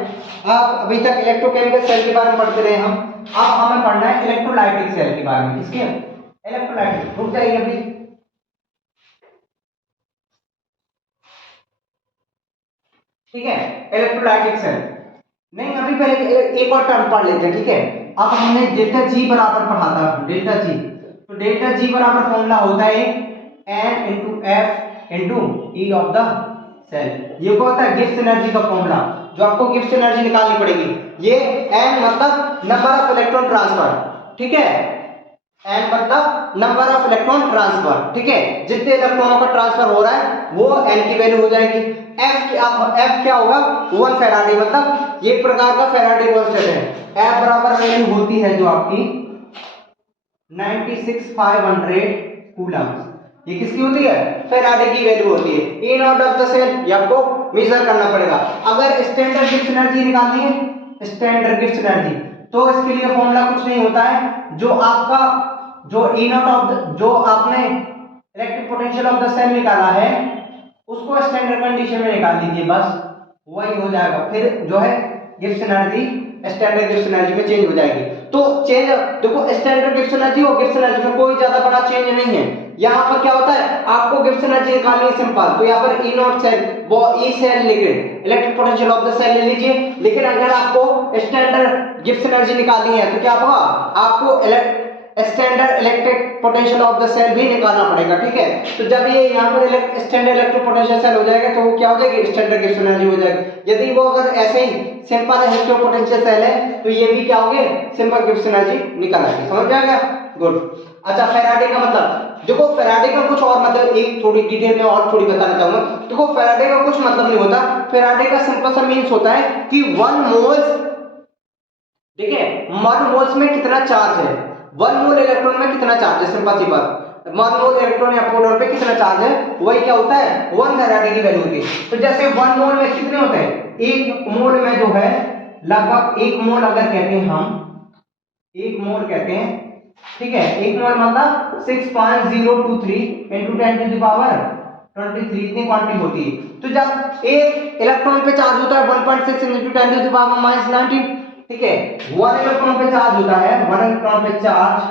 आप अभी तक इलेक्ट्रोकेमिकल सेल के बारे में पढ़ते रहे हम, अब हमें पढ़ना है इलेक्ट्रोलाइटिक सेल के बारे में। इसके इलेक्ट्रोलाइटिक, रुक जाइए अभी। ठीक है, इलेक्ट्रोलाइटिक सेल नहीं, अभी पहले एक और टर्म पढ़ लेते हैं। ठीक है, अब हमने डेल्टा जी बराबर पढ़ा था, डेल्टा जी। तो डेल्टा जी बराबर फॉर्मूला होता है N into F into E of the cell. ये क्या होता है, गिब्स एनर्जी का फॉर्मूला, जो आपको गिब्स एनर्जी निकालनी पड़ेगी। ये N मतलब नंबर ऑफ इलेक्ट्रॉन ट्रांसफर। ठीक है, N मतलब नंबर ऑफ इलेक्ट्रॉन ट्रांसफर। ठीक है, जितने इलेक्ट्रॉनों का ट्रांसफर हो रहा है वो N की वैल्यू हो जाएगी। F क्या होगा, 1 फैराडे, मतलब ये एक प्रकार का फैराडे कांस्टेंट है। F बराबर वैल्यू होती है जो आपकी 96,500 कूलम। ये किसकी होती है, फैराडे की वैल्यू होती है। In naught of the cell ये आपको मेजर करना पड़ेगा। अगर स्टैंडर्ड गिब्स एनर्जी निकालनी है, स्टैंडर्ड गिब्स एनर्जी, तो इसके लिए फॉर्मूला कुछ नहीं होता है, जो आपका जो ई नॉट ऑफ जो आपने electric potential of the cell निकाला है उसको स्टैंडर्ड कंडीशन में निकाल लीजिए, बस वही हो जाएगा। फिर जो है Gibbs energy standard Gibbs energy में चेंज हो जाएगी। तो चेंज देखो, स्टैंडर्ड गिब्स एनर्जी और गिब्स एनर्जी में कोई ज्यादा बड़ा चेंज नहीं है। यहाँ पर क्या होता है, आपको गिब्स एनर्जी निकालनी है सिंपल, तो यहाँ पर ई नॉट सेल वो E cell liquid electric potential of the cell ले लीजिए। लेकिन अगर आपको स्टैंडर्ड गिब्स एनर्जी निकालनी है तो क्या होगा, आपको standard electric potential of the cell भी निकालना पड़ेगा, ठीक है। तो जब ये यहाँ पर स्टैंडर्ड इलेक्ट्रिक पोटेंशियल सेल हो जाएगा तो वो क्या हो जाएगी, स्टैंडर्ड गिब्सन एनर्जी हो जाएगी। यदि वो अगर ऐसे ही सिंपल इलेक्ट्रिक पोटेंशियल सेल है तो ये भी क्या होंगे, सिंपल गिब्सन एनर्जी निकल आएगी। समझ में आ गया, गुड। अच्छा फैराडे का मतलब देखो, फैराडे का कुछ और मतलब एक थोड़ी डिटेल में और थोड़ी बताना चाहूंगा। देखो फैराडे का कुछ मतलब नहीं होता, फैराडे का सिंपल सा मीन्स होता है कि 1 मोल्स, देखिए 1 मोल्स में कितना चार्ज है, 1 मोल इलेक्ट्रॉन में कितना चार्ज है, सिंपल सी बात, 1 मोल इलेक्ट्रॉन या प्रोटॉन पे कितना चार्ज है, वही क्या होता है 1 फैराडे की वैल्यू होती है। तो जैसे 1 मोल में कितने होते हैं, 1 मोल में जो है लगभग 1 मोल अगर कहते हैं हम, 1 मोल कहते हैं, ठीक है, 1 मोल मतलब 6.023 into 10 to the power 23 इतनी क्वांटिटी होती है। तो जब एक इलेक्ट्रॉन पे चार्ज होता है 1.6 into 10 to the power -19, ठीक है, 1 इलेक्ट्रॉन पे चार्ज होता है, 1 इलेक्ट्रॉन पे चार्ज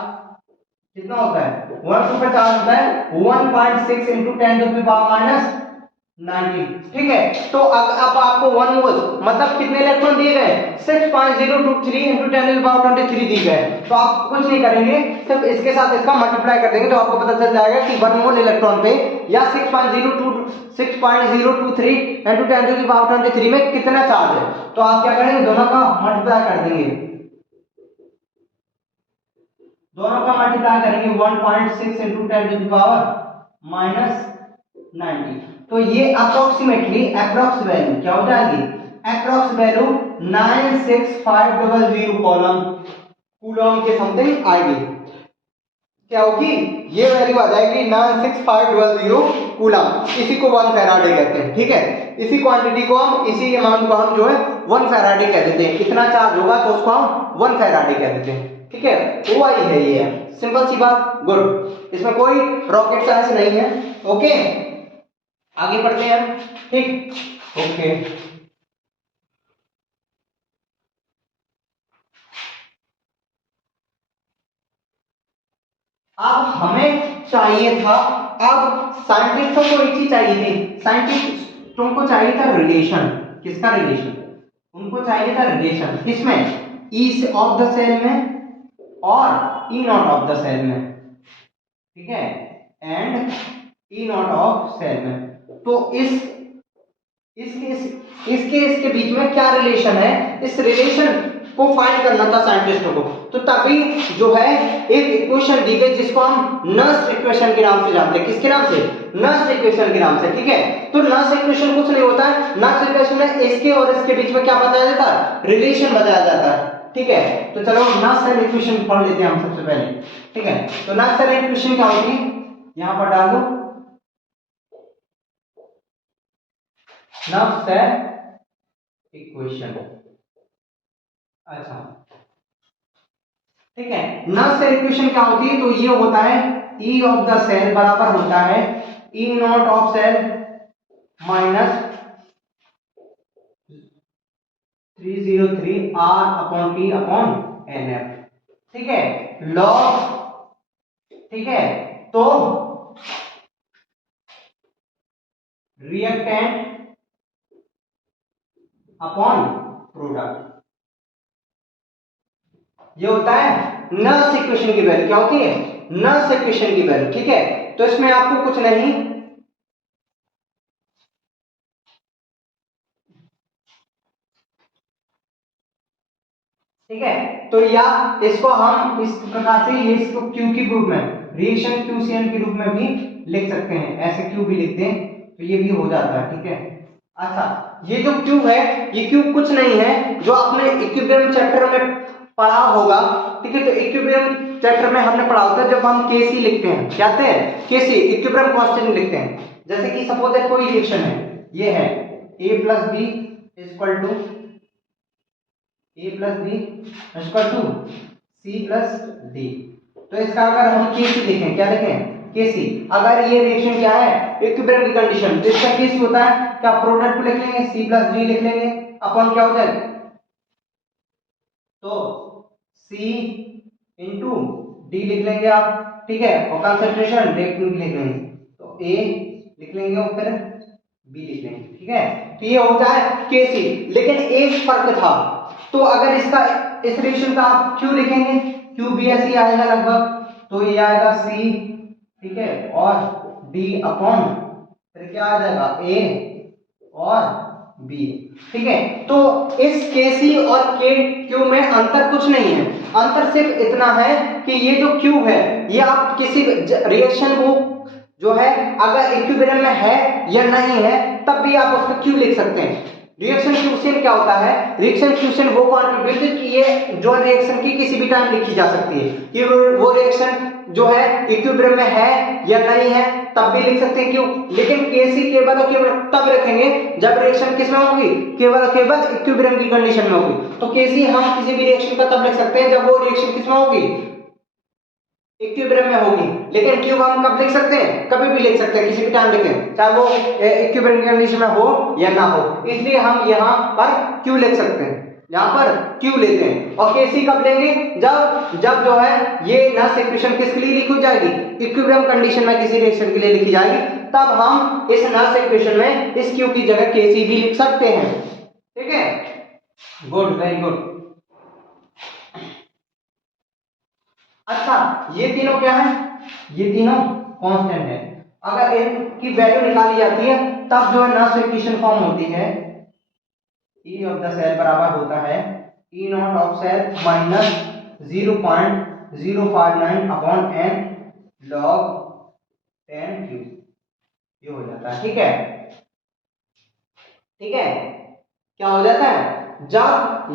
कितना होता है, 1 पे चार्ज होता है 1.6 into 10 to the power -19, ठीक है। तो अब आपको 1 मोल मतलब कितने इलेक्ट्रॉन दिए गए, 6.023 into 10 to the power 23 दिए गए। तो आप कुछ नहीं करेंगे, सिर्फ इसके साथ इसका मल्टीप्लाई कर देंगे तो आपको पता चल जाएगा कि 1 मोल इलेक्ट्रॉन पे या 6.023 into 10 to the power 23 में कितना चार्ज है। तो आप क्या करेंगे, दोनों का मल्टीप्लाई कर देंगे, दोनों का मल्टीप्लाई करेंगे 1.6 into 10 to the power -90। तो ये अप्रोक्सीमेटली अप्रोक्स वैल्यू क्या हो जाएगी, अप्रोक्स वैल्यू 96500 कूलम के समथिंग आएगी। क्या होगी, ये वैल्यू आ जाएगी 96500 कूलम। इसी को 1 फैराडे कहते हैं, ठीक है। इसी क्वांटिटी को हम, इसी अमाउंट को हम जो है 1 फैराडे कह देते हैं। कितना चार्ज होगा तो उसको हम 1 फैराडे कह देते हैं, ठीक है। वो आई है, ये सिंपल सी बात, गुड। इसमें कोई रॉकेट साइंस नहीं है, ओके। आगे बढ़ते हैं, ठीक, ओके। अब हमें चाहिए था, अब साइंटिस्टों को एक चीज चाहिए थी, साइंटिस्टों को चाहिए था रिलेशन। किसका रिलेशन, उनको चाहिए था रिलेशन, किसमें, ई ऑफ द सेल में और E not of the cell में, ठीक है, and E not of cell में। तो इसके बीच में क्या रिलेशन है, इस रिलेशन को फाइंड करना था साइंटिस्टों को। तो तभी जो है एक इक्वेशन दी गई जिसको हम नर्स इक्वेशन के नाम से जानते हैं। किसके नाम से, नर्स इक्वेशन के नाम से, ठीक है। तो नर्स इक्वेशन कुछ नहीं होता है, नर्स इक्वेशन में इसके और इसके बीच में क्या बताया जाता है, रिलेशन बताया जाता है, ठीक है। तो चलो नर्स सेल इक्वेशन पढ़ लेते हैं हम सबसे पहले, ठीक है। तो नर्स सेल इक्वेशन क्या होती है, यहां पर डाल दो नर्स सेल इक्वेशन। अच्छा, ठीक है। नर्स सेल इक्वेशन क्या होती है, तो ये होता है ई ऑफ द सेल बराबर होता है E not of cell minus 303 R upon T upon NF, ठीक है, लॉग, ठीक है। तो रिएक्टेंट अपॉन प्रोडक्ट, ये होता है नर्स इक्वेशन की वैल्यू। क्या होती है, नर्स इक्वेशन की वैल्यू, ठीक है। तो इसमें आपको कुछ नहीं, ठीक है। तो या इसको हम इस प्रकार से, ये इसको क्यू के रूप में, रिएक्शन क्यूसीएन के रूप में भी लिख सकते हैं, ऐसे क्यू भी लिखते हैं तो ये भी हो जाता है, ठीक है। अच्छा, ये जो क्यू है, ये क्यू कुछ नहीं है, जो आपने इक्विलिब्रियम चैप्टर में पढ़ा होगा, ठीक है। तो इक्विलिब्रियम चैप्टर में हमने पढ़ा होता है जब हम केसी लिखते हैं, क्या कहते हैं, केसी, इक्विलिब्रियम कांस्टेंट लिखते हैं। जैसे कि सपोज दैट कोई रिएक्शन है, ये है a plus B equal to a plus B equal to c plus d। तो इसका अगर हम केसी लिखें, क्या लिखें, केसी, अगर ये रिएक्शन क्या है, इक्विलिब्रियम की कंडीशन, तो इसका केसी होता है क्या, प्रोडक्ट लिख लेंगे c प्लस d लिख लेंगे अपन क्या हो जाएगा, तो C इंटू डी लिख लेंगे आप, ठीक है। और कंसंट्रेशन लिख लेंगे, तो A लिख लेंगे और फिर B लिख लेंगे, ठीक है। तो ये होता है Kc। लेकिन एक फर्क था, तो अगर इसका इस रिएक्शन का आप Q लिखेंगे, Q भी ऐसे ही आएगा लगभग, तो ये आएगा C, ठीक है, और D अपॉन फिर क्या आ जाएगा A और B, ठीक है। तो इस KC और KQ में अंतर कुछ नहीं है, अंतर सिर्फ इतना है कि ये जो Q है ये आप किसी रिएक्शन को जो है अगर इक्विलिब्रियम में है या नहीं है तब भी आप उसका Q लिख सकते हैं। रिएक्शन क्वेश्चन क्या होता है, रिएक्शन क्वेश्चन वो कंट्रीब्यूट कि ये जो रिएक्शन की किसी भी टाइम लिखी जा सकती है कि वो रिएक्शन जो है इक्विलिब्रियम में है या नहीं है तब भी लिख सकते हैं क्यों, लेकिन केसी केवल और केवल तब रखेंगे जब रिएक्शन किस में होगी, केवल और केवल इक्विलिब्रियम की कंडीशन में होगी। तो केसी हम किसी भी रिएक्शन का तब लिख सकते हैं जब वो रिएक्शन किस में होगी, इक्विलिब्रियम में होगी। लेकिन क्यू हम कब लिख सकते हैं, कभी भी लिख सकते हैं, किसी भी टाइम लिखें, चाहे वो इक्विलिब्रियम की कंडीशन में हो या ना हो, इसलिए हम यहाँ पर क्यू लिख सकते हैं, यहाँ पर क्यू लेते हैं। और केसी कब लेंगे, जब जो है ये नर्स इक्वेशन किसके लिए लिखी जाएगी, इक्विलिब्रियम कंडीशन में किसी रिएक्शन के लिए लिखी जाएगी, तब हम इस नर्स इक्वेशन में इस क्यू की जगह केसी भी लिख सकते हैं, ठीक है। Good, very good. अच्छा, ये तीनों क्या है, ये तीनों कांस्टेंट है। अगर इनकी वैल्यू निकाली जाती है तब जो है नर्स इक्वेशन फॉर्म होती है, E ऑफ द सेल बराबर होता है E naught of cell minus 0.059 upon n log 10 cube, ये हो जाता है, ठीक है, ठीक है। क्या हो जाता है, जब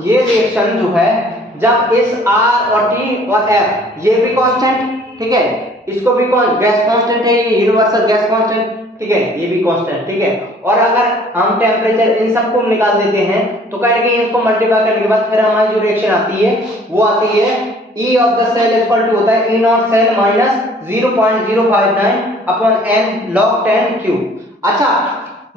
ये रिएक्शन जो है, जब इस R और T और F ये भी कांस्टेंट, ठीक है, इसको भी गैस कांस्टेंट है, ये यूनिवर्सल गैस कांस्टेंट, ठीक है, ये भी कांस्टेंट, ठीक है। और अगर हम टेम्परेचर इन सबको निकाल देते हैं तो कहेंगे इनको मल्टीप्लाई करने के बाद फिर हमारी जो रिएक्शन आती है वो आती है E of the cell equal to होता है E naught cell minus 0.059 upon n log 10 cube. अच्छा,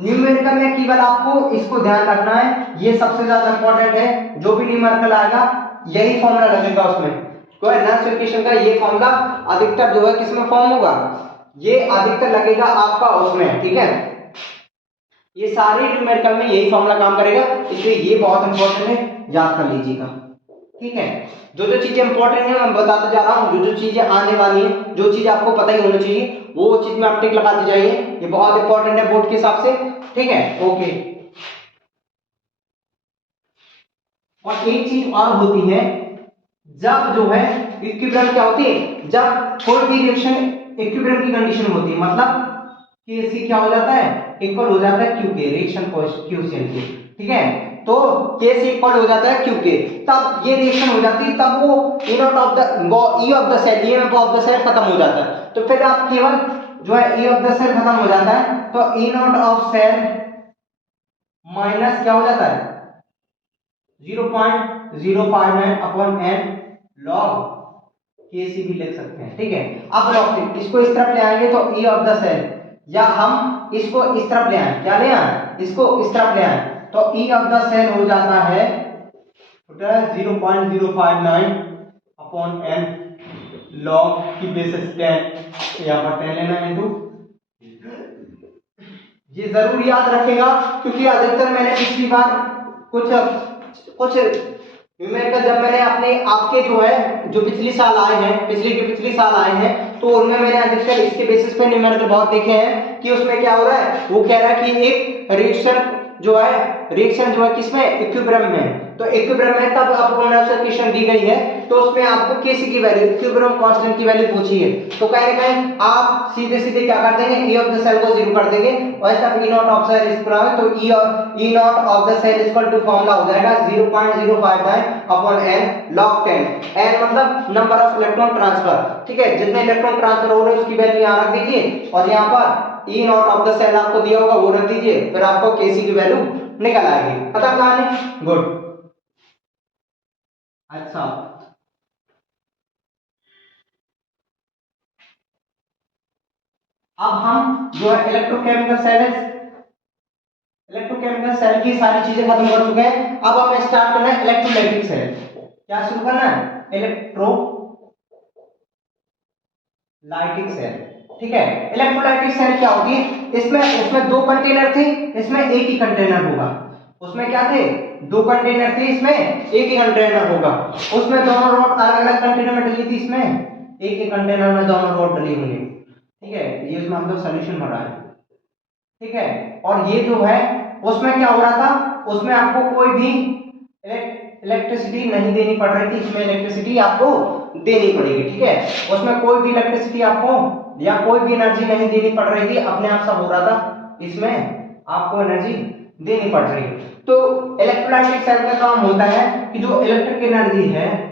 न्यूमेरिकल में केवल आपको इसको ध्यान रखना है, ये सबसे ज्यादा इंपॉर्टेंट है, जो भी न्यूमेरिकल आएगा यही फॉर्मूला लगेगा उसमें, तो नर्स इक्वेशन का ये फॉर्मूला अधिकतर जो है किसमें फॉर्म होगा, ये अधिकतर लगेगा आपका उसमें, ठीक है। ये सारे न्यूमेरिकल में यही फॉर्मूला काम करेगा, इसलिए ये बहुत इंपॉर्टेंट है, याद कर लीजिएगा, ठीक है। जो जो चीजें इंपॉर्टेंट है मैं बताते जा रहा हूँ, जो जो चीजें आने वाली है, जो चीज आपको पता ही होना चाहिए वो चीज में आप टिक लगाते जाइए, ये बहुत इंपॉर्टेंट है बोर्ड के हिसाब से, ठीक है, ओके। और एक चीज और होती है, जब जो है इक्विलिब्रियम क्या होती है, जब कोई भी रिएक्शन इक्विलिब्रियम की कंडीशन होती है, मतलब केसी क्या हो जाता है, इक्वल हो जाता है क्यू के, रिएक्शन कोएफिशिएंट के, ठीक है। तो केसी इक्वल हो जाता है क्यू के, तब ये रिएक्शन हो जाती है, तब वो E not of the E of the cell, E of the cell खत्म हो जाता है, तो फिर आप केवल जो है ई ऑफ द सेल खत्म हो जाता है, तो E not of cell minus क्या हो जाता है 0.059 अपॉन n log केसी भी लिख सकते हैं, ठीक है। अब लॉग इसको इस तरफ ले आएंगे तो ई ऑफ द सेल, या हम इसको इस तरफ ले आए, क्या ले आए, इसको इस तरफ ले आए, तो ई ऑफ द सेल हो जाता है 0.059 अपॉन n log की बेसिस 10, यहाँ पर 10 लेना है, ये जरूर याद रखेगा क्योंकि अधिकतर मैंने पिछली बार कुछ न्यूमेरिकल जब मैंने अपने आपके जो है जो पिछली साल आए हैं, पिछली साल आए हैं, तो उनमें मैंने अधिकतर इसके बेसिस पे न्यूमेरिकल बहुत देखे हैं कि उसमें क्या हो रहा है, वो कह रहा है कि एक रिएक्शन जो है किसमें, इक्विलिब्रियम में, तो इक्विलिब्रियम में तब आपको नर्स इक्वेशन दी गई है, तो उसमें आपको केसी की वैल्यू, इक्विलिब्रियम कांस्टेंट की वैल्यू पूछी है, तो कहीं आप सीधे सीधे क्या कर देंगे, ई ऑफ द सेल को 0 कर देंगे, और इसका E not of cell equal है, तो E not of the cell equal to formula हो जाएगा 0.059 अपॉन n log 10, n मतलब नंबर ऑफ इलेक्ट्रॉन ट्रांसफर, ठीक है, जितने इलेक्ट्रॉन ट्रांसफर हो रहे हैं उसकी वैल्यू यहाँ रख दीजिए, और यहाँ पर ई नॉट ऑफ द सेल आपको दिया होगा वो रख दीजिए, फिर आपको केसी की वैल्यू निकल आएगी, पता कहानी, गुड। अच्छा, अब हम जो है इलेक्ट्रोकेमिकल सेल की सारी चीजें खत्म कर चुके हैं, अब हमें स्टार्ट करना है इलेक्ट्रोलाइटिक सेल। क्या शुरू करना है, इलेक्ट्रोलाइटिक सेल, ठीक है। इलेक्ट्रोलाइटिक सेल क्या होती है, उसमें दो कंटेनर थे, इसमें एक ही कंटेनर होगा, उसमें क्या थे, दो कंटेनर थे, इसमें एक ही कंटेनर होगा, उसमें दोनों रॉड अलग अलग कंटेनर में डली थी, इसमें एक एक कंटेनर में दोनों रॉड डली हुई है, ठीक है। ये उसमें हम लोग सोल्यूशन भरा है, ठीक है। और ये जो है उसमें क्या हो रहा था, उसमें आपको कोई भी इलेक्ट्रिसिटी नहीं देनी पड़ रही थी, इसमें इलेक्ट्रिसिटी आपको देनी पड़ेगी, ठीक है। उसमें कोई भी इलेक्ट्रिसिटी आपको या कोई भी एनर्जी नहीं देनी पड़ रही थी, अपने आप सब हो रहा था, इसमें आपको एनर्जी देनी पड़ रही है। तो इलेक्ट्रोलाइटिक सेल का काम होता है कि जो इलेक्ट्रिक एनर्जी है,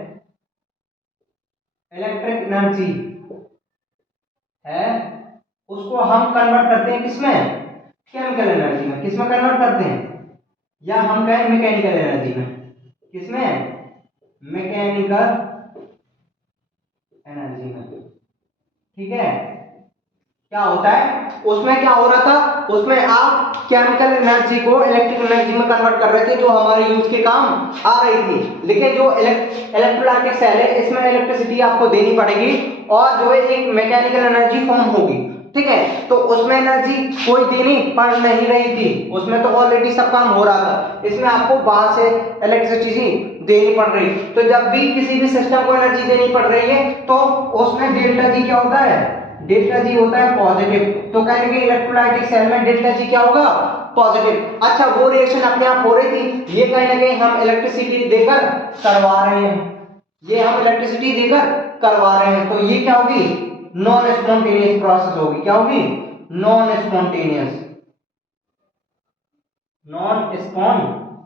इलेक्ट्रिक एनर्जी है, उसको हम कन्वर्ट करते हैं किसमें, केमिकल एनर्जी में। किसमें कन्वर्ट करते हैं, या हम कहें मैकेनिकल एनर्जी में। किसमें, मैकेनिकल एनर्जी में, ठीक है। क्या होता है उसमें, क्या हो रहा था उसमें, आप केमिकल एनर्जी को इलेक्ट्रिक एनर्जी में कन्वर्ट कर रहे थे, जो हमारे यूज के काम आ रही थी। देखिए जो इलेक्ट्रोलाइटिक सेल है, इसमें इलेक्ट्रिसिटी आपको देनी पड़ेगी और जो है एक मैकेनिकल एनर्जी फॉर्म होगी, ठीक है। तो उसमें एनर्जी कोई देनी पड़ नहीं रही थी, उसमें तो ऑलरेडी सब काम हो रहा था, इसमें आपको बाहर से इलेक्ट्रिसिटी देनी पड़ रही। तो जब भी किसी भी सिस्टम को एनर्जी देनी पड़ रही है तो उसमें डेल्टा जी क्या होता है, डेल्टा जी होता है पॉजिटिव। तो कहेंगे इलेक्ट्रोलाइटिक सेल में डेल्टा जी क्या होगा, पॉजिटिव। अच्छा वो रिएक्शन अपने आप हो रही थी, ये कहीं ना कहीं हम इलेक्ट्रिसिटी देकर करवा रहे हैं, ये हम इलेक्ट्रिसिटी देकर करवा रहे हैं। तो ये क्या होगी, नॉन स्पॉन्टेनियस प्रोसेस होगी। क्या होगी, नॉन स्पॉन्टेनियस, नॉन स्पॉन्टेनियस,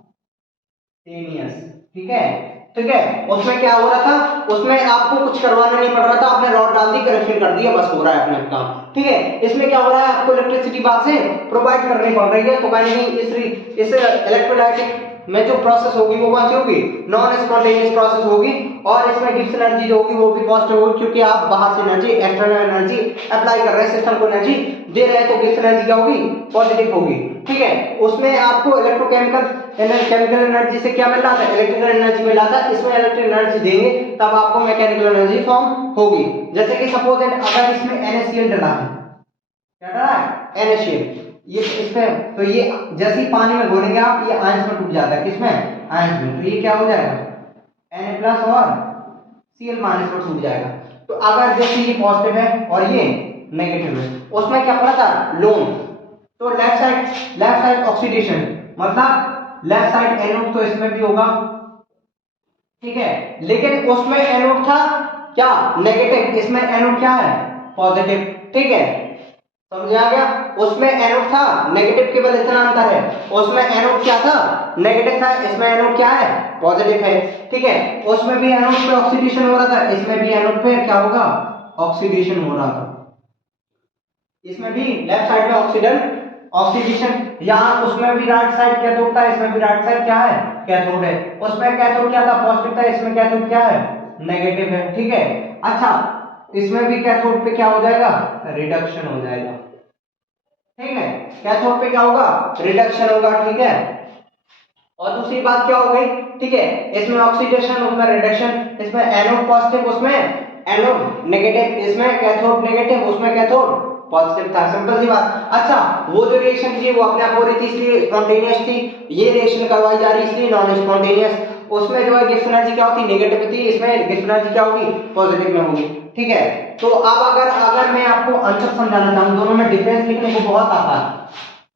ठीक है, ठीक है। उसमें क्या हो रहा था, उसमें आपको कुछ करवाना नहीं पड़ रहा था, आपने रॉड डाल दी, कनेक्शन कर दिया, बस हो रहा है अपने काम, ठीक है। इसमें क्या हो रहा है, आपको इलेक्ट्रिसिटी बाहर से प्रोवाइड करनी पड़ रही है। तो कहीं नहीं इस इलेक्ट्रोलाइटिक में जो प्रोसेस होगी वो कौन सी होगी, नॉन स्पॉन्टेनियस प्रोसेस होगी। और इसमें गिब्स एनर्जी जो होगी वो भी पॉजिटिव होगी, क्योंकि आप बाहर से एनर्जी, एक्सटर्नल एनर्जी अप्लाई कर रहे हैं, सिस्टम को एनर्जी दे रहे हैं, तो गिब्स एनर्जी क्या होगी, पॉजिटिव होगी, ठीक है। उसमें आपको इलेक्ट्रोकेमिकल केमिकल एनर्जी से क्या मिल रहा था, इलेक्ट्रिकल एनर्जी मिल रहा था। इसमें इलेक्ट्रिक एनर्जी देंगे तब आपको मैकेनिकल एनर्जी फॉर्म होगी। जैसे कि सपोज अगर इसमें NaCl डला है, क्या डला है, NaCl, ये इसमें, तो ये जैसे ही पानी में घोलेंगे आप, ये आयंस में टूट जाता है, किसमें, आयंस में। तो ये क्या हो जाएगा, Na+ और Cl- में टूट जाएगा। तो अगर जैसे ये पॉजिटिव है और ये नेगेटिव है, उसमें क्या पड़ा था, लोन। तो लेफ्ट साइड ऑक्सीडेशन, मतलब लेफ्ट साइड एनोड, तो इसमें भी होगा, ठीक है। लेकिन उसमें एनोड था क्या, नेगेटिव, इसमें एनोड क्या है, पॉजिटिव, ठीक है। समझ आ गया, उसमें एनोड था नेगेटिव, केवल इतना अंतर है, उसमें एनोड क्या था, नेगेटिव था, इसमें एनोड क्या है, पॉजिटिव है, ठीक है। उसमें भी एनोड पे ऑक्सीडेशन हो रहा था, इसमें भी एनोड पे क्या होगा, ऑक्सीडेशन हो रहा था। इसमें भी लेफ्ट साइड में ऑक्सीडेशन, यहाँ उसमें भी राइट साइड कैथोड था, इसमें भी राइट साइड क्या है, कैथोड है। उसमें कैथोड क्या था, पॉजिटिव था, इसमें कैथोड क्या है, नेगेटिव है, ठीक है। अच्छा इसमें भी कैथोड पे क्या हो जाएगा, रिडक्शन हो जाएगा, ठीक है। कैथोड पे क्या होगा, रिडक्शन होगा, ठीक है। और दूसरी बात क्या हो गई, ठीक है, इसमें ऑक्सीडेशन, उसमें रिडक्शन, इसमें एनोड पॉजिटिव, उसमें एनोड नेगेटिव, इसमें कैथोड नेगेटिव, उसमें कैथोड पॉजिटिव था, सिंपल सी बात। अच्छा वो जो रिएक्शन थी वो अपने आप हो रही थी, इसलिए स्पॉन्टेनियस थी, ये रिएक्शन करवाई जा रही इसलिए नॉन स्पॉन्टेनियस। उसमें जो है गिब्स एनर्जी क्या होती, नेगेटिव थी, इसमें गिब्स एनर्जी क्या होगी, पॉजिटिव में होगी, ठीक है। तो अब अगर मैं आपको अंतर समझाना चाहूं, दोनों में डिफरेंस लिखने को बहुत आता है,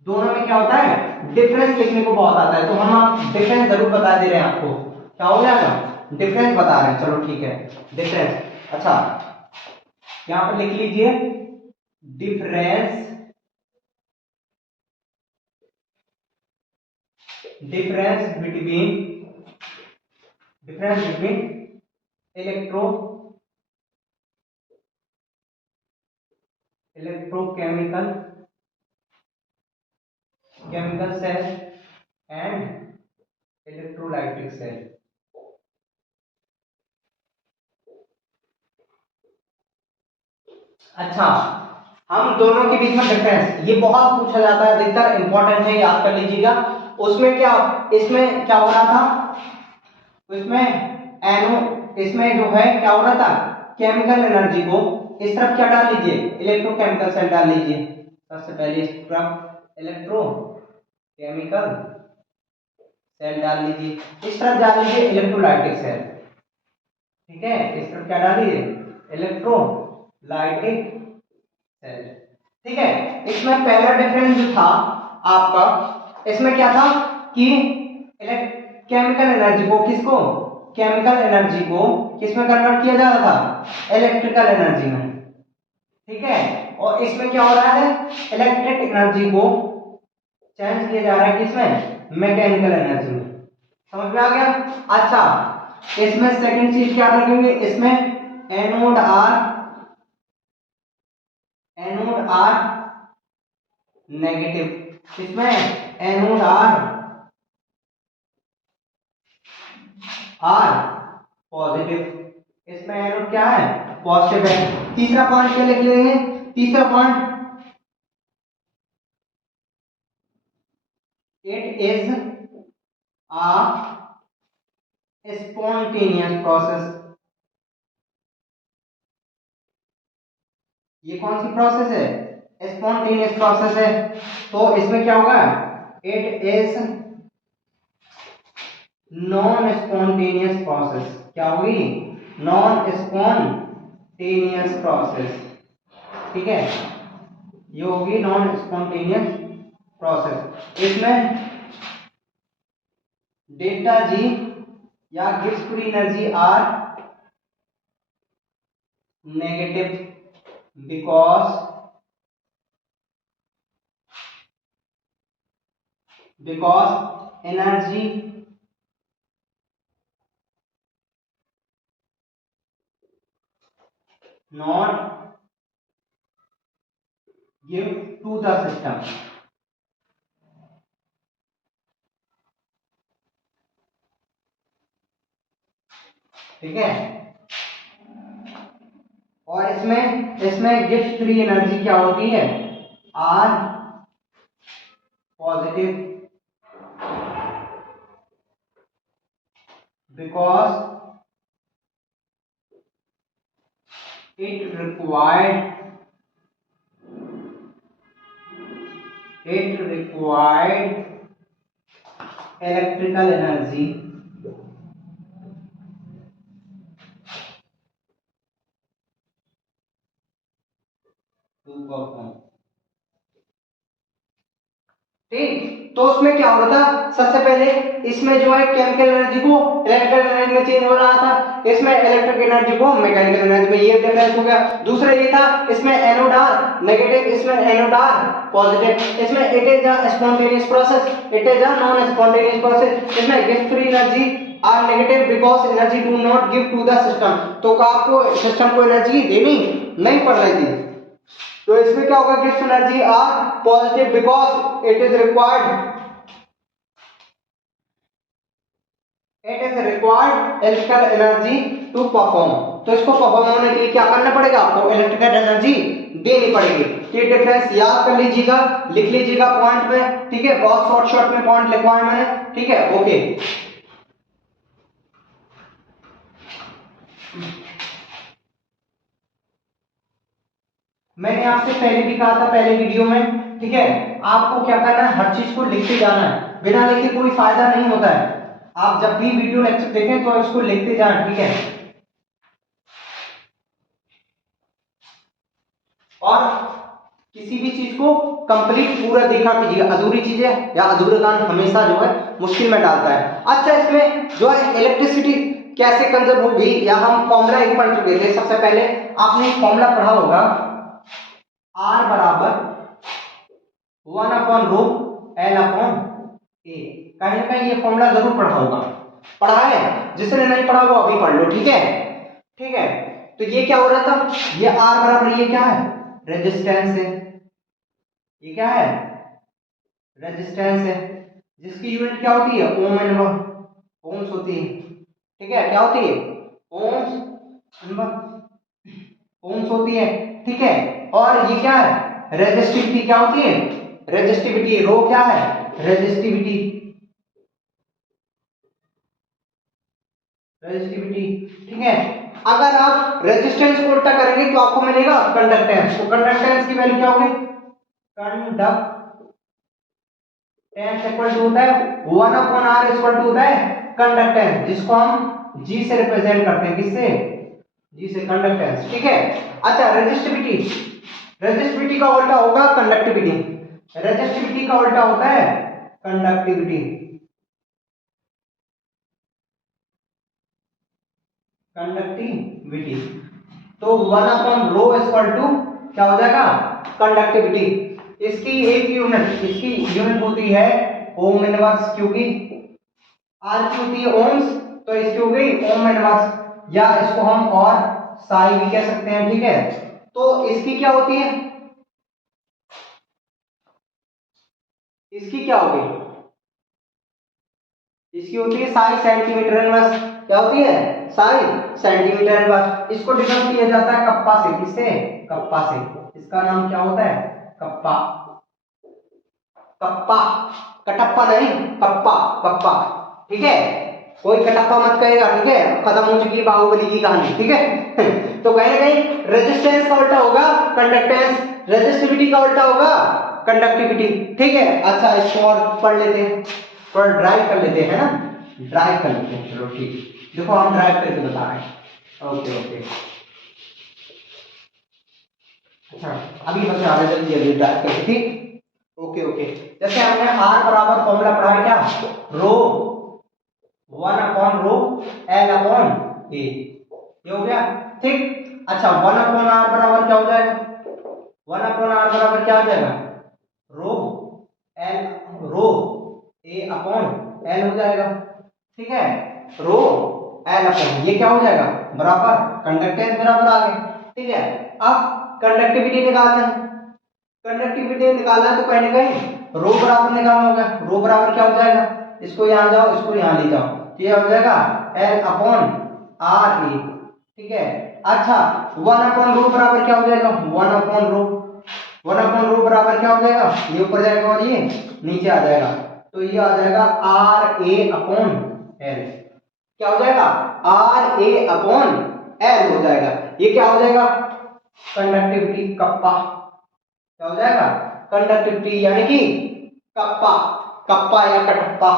दोनों में क्या होता है, डिफरेंस लिखने को बहुत आता है, तो हम आप डिफरेंस जरूर बता दे रहे हैं आपको, क्या हो जाएगा, डिफरेंस बता रहे हैं, चलो ठीक है, डिफरेंस। अच्छा यहां पर लिख लीजिए difference, difference between electrochemical cell and electrolytic cell. अच्छा हम दोनों के बीच में डिफरेंस, ये बहुत पूछा जाता है, अधिकतर इंपॉर्टेंट है, याद कर लीजिएगा। उसमें क्या, इसमें क्या हो रहा था, इसमें इसमें जो है क्या हो रहा था, केमिकल एनर्जी को इस तरफ क्या डाल लीजिए, इलेक्ट्रोकेमिकल सेल डाल लीजिए, सबसे पहले इस तरफ इलेक्ट्रोकेमिकल सेल डाल लीजिए, इस तरफ डाल लीजिए इलेक्ट्रोलाइटिक सेल, ठीक है। इस तरफ क्या डाल लीजिए, इलेक्ट्रोलाइटिक सेल। ठीक है, इसमें पहला डिफरेंस जो था आपका, इसमें क्या था कि केमिकल एनर्जी को किसमें कन्वर्ट किया जा रहा था, इलेक्ट्रिकल एनर्जी में। ठीक है, और इसमें क्या हो रहा है, इलेक्ट्रिक एनर्जी को चेंज किया जा रहा है किसमें, मैकेनिकल एनर्जी में। समझ में आ गया। अच्छा, इसमें सेकंड चीज क्या रखेंगे, इसमें एनोड आर नेगेटिव, इसमें एनोड आर पॉजिटिव, इसमें एनोड क्या है, पॉजिटिव है। तीसरा पॉइंट क्या लिख लेंगे, तीसरा point, it is a spontaneous process. ये कौन सी प्रोसेस है, स्पॉन्टेनियस प्रोसेस है। तो इसमें क्या होगा, it is non spontaneous process. क्या होगी, नॉन स्पॉन्टेनियस प्रोसेस। ठीक है, ये होगी नॉन स्पॉन्टेनियस प्रोसेस। इसमें डेल्टा जी या Gibbs free energy are negative because energy not give to the system। ठीक है, और इसमें गिब्स फ्री एनर्जी क्या होती है, are positive, because it required electrical energy to perform। ठीक, तो उसमें क्या हो रहा था, सबसे पहले इसमें जो है केमिकल एनर्जी को इलेक्ट्रिकल एनर्जी में चेंज हो रहा था, इसमें इलेक्ट्रिक एनर्जी को मैकेनिकल एनर्जी में, ये डिफरेंस हो गया। दूसरा ये था, इसमें एनोड आर नेगेटिव, इसमें एनोड आर पॉजिटिव। इसमें it is a spontaneous process, it is a non spontaneous process. इसमें gives free energy are negative because energy do not give to the system. तो आपको सिस्टम को energy देनी नहीं पड़ रही थी। तो इसमें क्या होगा, गिव्स energy are positive because it is required electrical energy to perform. तो इसको परफॉर्म होने के लिए क्या करना पड़ेगा, आपको इलेक्ट्रिकल एनर्जी देनी पड़ेगी। ये डिफरेंस याद कर लीजिएगा, लिख लीजिएगा पॉइंट में। ठीक है, बहुत शॉर्ट में पॉइंट लिखवाए मैंने। ठीक है, ओके। मैंने आपसे पहले भी कहा था, पहले वीडियो में, ठीक है, आपको क्या करना है, हर चीज को लिखते जाना है, बिना लिखे कोई फायदा नहीं होता है। आप जब भी वीडियो लेक्चर देखें तो इसको लिखते जाएं। ठीक है, और किसी भी चीज को कंप्लीट पूरा देखा कीजिए, अधूरी चीजें या अधूरे काम हमेशा जो है मुश्किल में डालता है। अच्छा, इसमें जो है इलेक्ट्रिसिटी कैसे कंजर्व होगी, या हम फॉर्मूला एक पढ़ चुके थे। सबसे पहले आपने फॉर्मूला पढ़ा होगा, R बराबर 1/ρ L/A। कहीं ना कहीं ये फॉर्मूला जरूर पढ़ा होगा, पढ़ा है, जिसने नहीं पढ़ा वो अभी पढ़ लो। ठीक है, ठीक है। तो ये क्या हो रहा था, ये R बराबर, ये क्या है, रेजिस्टेंस है। ये क्या है, रेजिस्टेंस है, जिसकी यूनिट क्या होती है, ओम्स होती है। ठीक है, क्या होती है, ओम्स होती है। ठीक है, और ये क्या है, रेजिस्टिविटी क्या होती है, रेजिस्टिविटी, रो क्या है, रेजिस्टिविटी, ठीक है। अगर आप रेजिस्टेंस को उल्टा करेंगे तो आपको मिलेगा कंडक्टेंस। तो कंडक्टेंस की वैल्यू क्या होगी, कंडक्टेंस इक्वल टू होता है 1/r इक्वल टू होता है कंडक्टेंस, जिसको हम G से रिप्रेजेंट करते हैं, किससे, जी से कंडक्टेंस, ठीक है। अच्छा रेजिस्टिविटी, रेजिस्टिविटी का उल्टा होगा कंडक्टिविटी, रेजिस्टिविटी का उल्टा होता है कंडक्टिविटी, कंडक्टिविटी। तो 1/ρ इक्वल टू क्या हो जाएगा, कंडक्टिविटी। इसकी एक यूनिट, इसकी यूनिट होती है ओम इनवर्स, क्योंकि आर की होती है ओम्स, तो इसकी हो गई ओम इनवर्स, या इसको हम और साई भी कह सकते हैं, ठीक है। तो इसकी क्या होती है, इसकी क्या होगी, इसकी होती है साई सेंटीमीटर इनवर्स, क्या होती है, साई सेंटीमीटर इनवर्स। इसको डिनोट किया जाता है कप्पा से, किससे, कप्पा से। इसका नाम क्या होता है, कप्पा, कप्पा, कटप्पा नहीं, कप्पा, कप्पा, ठीक है। कोई कटप्पा मत कहेगा, ठीक है, खत्म हो चुकी है बाहुबली की कहानी, ठीक है। तो कहीं ना कहीं रेजिस्टेंस का उल्टा होगा कंडक्टेंस, रेजिस्टिविटी का उल्टा होगा कंडक्टिविटी, ठीक है। अच्छा इसको और पढ़ लेते हैं, थोड़ा ड्राइव कर लेते हैं, है ना, ड्राइव कर लेते हैं, चलो ठीक। देखो हम ड्राइव करके बता रहे हैं, ओके ओके। अच्छा अभी बस आ रहे जल्दी जल्दी ड्राइव करके, ठीक, ओके ओके। जैसे हमने आर बराबर फॉर्मूला पढ़ा है क्या, रो 1/ρ L अपॉन ए, ये हो गया, ठीक। अच्छा 1/r बराबर क्या हो जाएगा, 1/r बराबर क्या हो जाएगा, रो एल, रो ए अपॉन एल हो जाएगा, ठीक है। रो एल अपॉन ये क्या हो जाएगा, बराबर कंडक्टेंस बराबर आ गए, ठीक है। अब कंडक्टिविटी निकालना है, कंडक्टिविटी निकालना है तो कहीं ना कहीं रो बराबर निकालना होगा। रो बराबर क्या हो जाएगा, इसको यहां जाओ, इसको यहां ले जाओ, तो ये हो जाएगा एल अपॉन आर ए, ठीक है। अच्छा 1/ρ बराबर क्या हो जाएगा, 1/ρ, 1/ρ बराबर क्या हो जाएगा, ये ऊपर जाएगा और ये नीचे आ जाएगा, तो ये आ जाएगा आर ए अपॉन एल, क्या हो जाएगा, आर ए अपॉन एल हो जाएगा। ये क्या हो जाएगा, कंडक्टिविटी कप्पा, क्या हो जाएगा, कंडक्टिविटी यानी कि कप्पा, कप्पा या कटप्पा,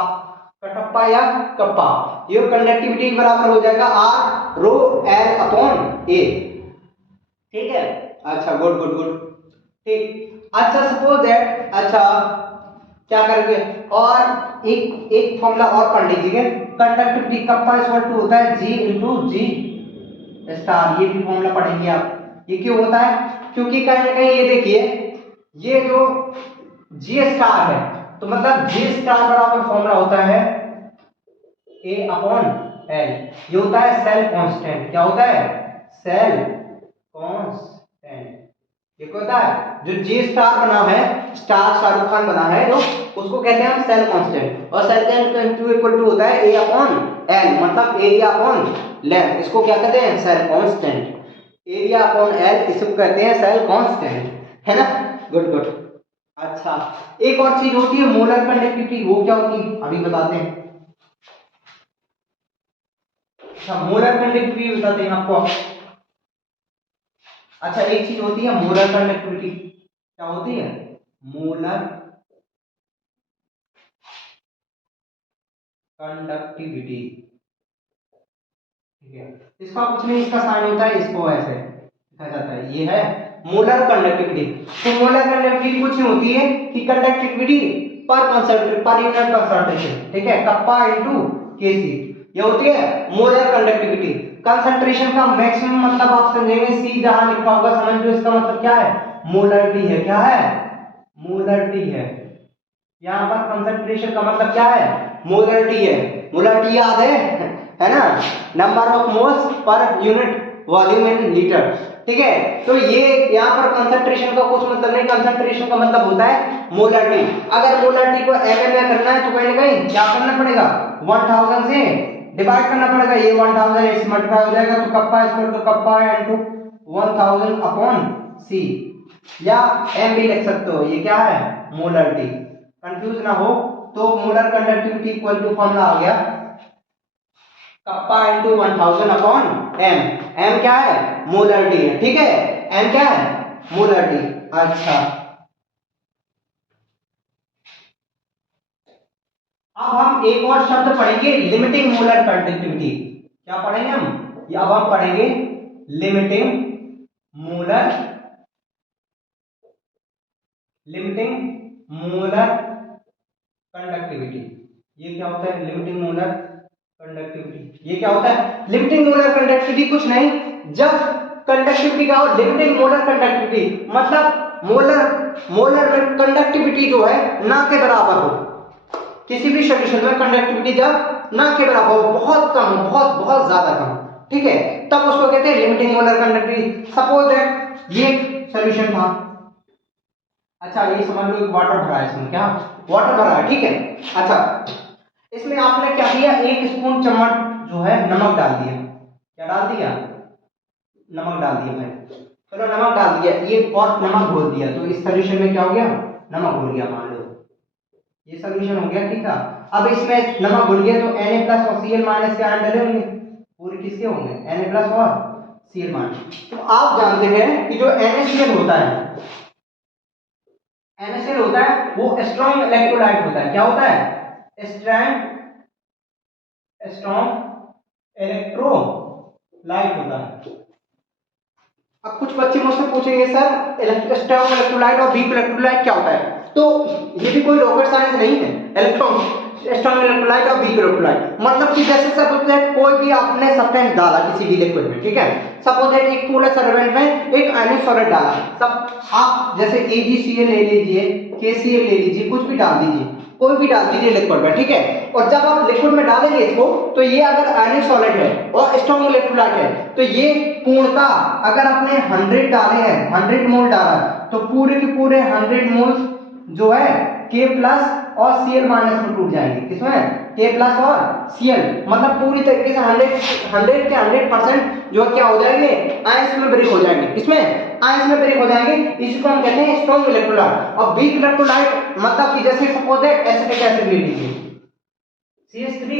कटप्पा या कप्पा, ये कंडक्टिविटी बराबर हो जाएगा आर रो एल अपॉन ए, ठीक है। अच्छा गुड गुड गुड, ठीक। अच्छा सपोज दैट, अच्छा क्या करेंगे, और एक फॉर्मूला और पढ़ लीजिए, कंडक्टिविटी कप्पा इक्वल टू होता है जी इंटू जी स्टार, ये भी फॉर्मूला पढ़ेंगे आप। ये क्यों होता है, क्योंकि कहीं ना कहीं ये देखिए, ये जो जी स्टार है, तो मतलब जी स्टार बराबर फॉर्मूला होता है ए अपॉन एल, ये होता है सेल कांस्टेंट, क्या होता है, सेल कांस्टेंट। ये क्या होता है, जो जी स्टार बना है, स्टार शाहरुख खान बना है जो, उसको कहते हैं हम सेल कांस्टेंट, और सेल कांस्टेंट इक्वल टू होता है ए अपॉन एल, मतलब एरिया अपॉन लेंथ, इसको क्या कहते हैं, cell constant. Area upon L इसको कहते हैं सेल कांस्टेंट, है ना, गुड गुड। अच्छा एक और चीज होती है मोलर कंडक्टिविटी, वो क्या होती है अभी बताते हैं। अच्छा मोलर कंडक्टिविटी बताते हैं आपको। अच्छा एक चीज होती है मोलर कंडक्टिविटी, क्या होती है, मोलर कंडक्टिविटी, ठीक है। इसका कुछ नहीं, इसका साइन होता है, इसको ऐसे लिखा जाता है, ये है मोलर कंडक्टिविटी। तो मोलर कंडक्टिविटी कुछ नहीं होती है कि कंडक्टिविटी पर कंसंट्रेशन, पर यूनिट कंसंट्रेशन, ठीक है, कप्पा इनटू केसी, ये होती है मोलर कंडक्टिविटी। कंसंट्रेशन का मैक्सिमम मतलब आप समझेंगे, सी जहां लिखा होगा समझ लो इसका मतलब क्या है, मोलरिटी है, क्या है, मोलरिटी है। यहाँ पर कंसंट्रेशन का मतलब क्या है, मोलरिटी है, मोलरिटी याद है ना, number of moles per unit volume in litre, ठीक है। तो ये यहाँ पर कंसंट्रेशन का कुछ मतलब नहीं, कंसंट्रेशन का मतलब होता है मोलरिटी। अगर मोलरिटी को एमएल में करना है तो कहीं ना कहीं क्या करना पड़ेगा, 1000 से डिवाइड करना पड़ेगा, ये 1000 इससे मल्टीप्लाई हो जाएगा, तो kappa equal to kappa into 1000 upon C, या एम भी लिख सकते हो, ये क्या है, मोलरिटी। कंफ्यूज ना हो तो molar conductivity equal to formula आ गया kappa into 1000 upon M, M क्या है, मोलरिटी है, ठीक है, एम क्या है, मोलरिटी। अच्छा अब हम एक और शब्द पढ़ेंगे लिमिटिंग मोलर कंडक्टिविटी, क्या पढ़ेंगे हम, अब हम पढ़ेंगे लिमिटिंग मोलर कंडक्टिविटी। ये क्या होता है लिमिटिंग मोलर कंडक्टिविटी? ये क्या होता है लिमिटिंग मोलर कंडक्टिविटी? कुछ नहीं, जब कंडक्टिविटी का हो लिमिटिंग मोलर कंडक्टिविटी मतलब मोलर में कंडक्टिविटी जो है ना के बराबर हो, किसी भी सॉल्यूशन में कंडक्टिविटी जब ना के बराबर हो, बहुत कम हो, बहुत ज्यादा कम, ठीक है, तब उसको कहते हैं limiting molar conductivity. Suppose that ये सॉल्यूशन था, अच्छा ये समझ लो वाटर भरा है, इसमें क्या वाटर भरा है, ठीक है। अच्छा इसमें आपने क्या किया, 1 स्पून चम्मच जो है नमक डाल दिया। क्या डाल दिया? नमक डाल दिया भाई, चलो नमक डाल दिया, ये और नमक घोल दिया, तो इस सॉल्यूशन में क्या हो गया, नमक घुल गया, मान लो ये सॉल्यूशन हो गया, ठीक है। अब इसमें नमक घुल गया तो Na+ और Cl- के आयन डले होंगे, पूरे किसके होंगे, Na+ और Cl-। तो आप जानते हैं कि जो NaCl होता है, NaCl होता है वो स्ट्रॉन्ग इलेक्ट्रोलाइट होता है। क्या होता है? स्ट्रॉन्ग इलेक्ट्रोलाइट होता है। अब कुछ बच्चे मुझसे पूछेंगे सर स्ट्रॉन्ग इलेक्ट्रोलाइट और वीक इलेक्ट्रोलाइट क्या होता है? तो ये भी कोई रॉकेट साइंस नहीं है। स्ट्रॉन्ग इलेक्ट्रोलाइट और वीक इलेक्ट्रोलाइट मतलब कि जैसे सपोज दैट कोई भी आपने सब्सटेंस डाला किसी भी लिक्विड में, ठीक है, सपोज दैट एक पूरा सॉल्वेंट में एक आयनिक सॉलिड डाला, सब आप जैसे AgCl ले लीजिए, KCl ले लीजिए, कुछ भी डाल दीजिए, कोई भी डाल दीजिए लिक्विड में, ठीक है, और जब आप लिक्विड में डालेंगे इसको तो ये अगर आयनिक सॉलिड है और स्ट्रॉन्ग इलेक्ट्रोलाइट है तो ये पूर्णता अगर आपने 100 डाले हैं, 100 मोल डाला तो पूरे के पूरे 100 मोल जो है K+ और Cl- में टूट जाएंगे। किसमें? K+ और Cl, मतलब पूरी तरीके से 100 के 100% जो क्या हो जाएंगे, आयंस में ब्रेक हो जाएंगे। किसमें? आयंस में ब्रेक हो जाएंगे। इसको हम कहते हैं स्ट्रॉन्ग इलेक्ट्रोलाइट। और वीक इलेक्ट्रोलाइट मतलब कि जैसे सपोज है एसिटिक एसिड ले लीजिए, CH3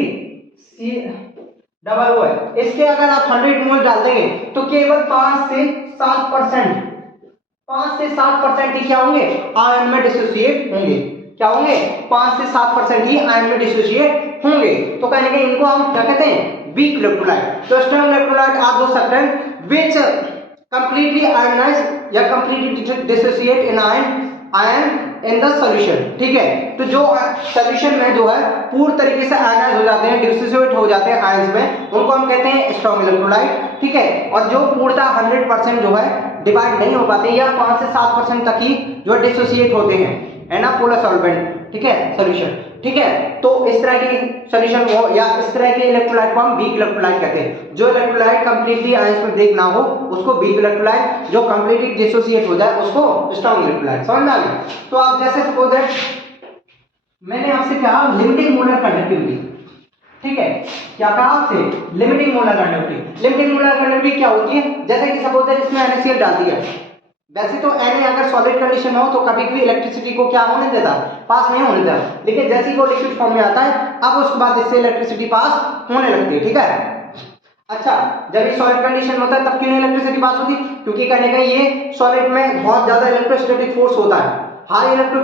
डबल ओ है, इसके अगर आप 100 मोल डाल देंगे तो केवल 5 से 7% 5 से 7% ही क्या होंगे, आयन में डिसोसिएट होंगे। क्या होंगे? 5 से 7% ही आयन में डिसोसिएट होंगे। तो कहने के इनको हम क्या कहते हैं, वीक इलेक्ट्रोलाइट। तो स्ट्रॉन्ग इलेक्ट्रोलाइट आर दो सब्सटेंस व्हिच कंप्लीटली आयनाइज या completely dissociate in ion in the solution, ठीक है। तो जो सॉल्यूशन में जो है पूर्ण तरीके से आयनाइज हो जाते हैं, डिसोसिएट हो जाते हैं आयंस में, उनको हम कहते हैं स्ट्रॉन्ग इलेक्ट्रोलाइट, ठीक है। और जो पूर्णतः 100% जो है डिवाइड नहीं हो पाते या 5 से 7% तक ही जो डिसोसिएट होते हैं, है ना, पोलर सॉल्वेंट, ठीक है, सॉल्यूशन, ठीक है। तो इस तरह की सॉल्यूशन को या इस तरह के इलेक्ट्रोलाइट को हम वीक इलेक्ट्रोलाइट कहते हैं। जो इलेक्ट्रोलाइट कंप्लीटली आयंस में ब्रेक ना हो उसको वीक इलेक्ट्रोलाइट, जो कंप्लीटली डिसोसिएट हो जाए उसको स्ट्रॉन्ग इलेक्ट्रोलाइट। समझ में आ गया? तो आप जैसे सपोज दैट मैंने आपसे कहा लिमिटिंग मोलर कंडक्टिविटी, ठीक है, क्या कहा आपसे, limiting molar conductivity. Limiting molar conductivity क्या होती है? जैसे कि सपोज दैट इसमें NaCl डाल दिया, वैसे तो Na अगर सॉलिड कंडीशन में हो तो कभी भी इलेक्ट्रिसिटी को क्या होने देता, पास नहीं होने देता, लेकिन जैसे ही वो लिक्विड फॉर्म में आता है अब उसके बाद इससे इलेक्ट्रिसिटी पास होने लगती है, ठीक है। अच्छा जब ये सॉलिड कंडीशन में होता है तब क्यों नहीं इलेक्ट्रिसिटी पास होती? क्योंकि कहने का ये सॉलिड में बहुत ज्यादा इलेक्ट्रोस्टैटिक फोर्स होता है, high electric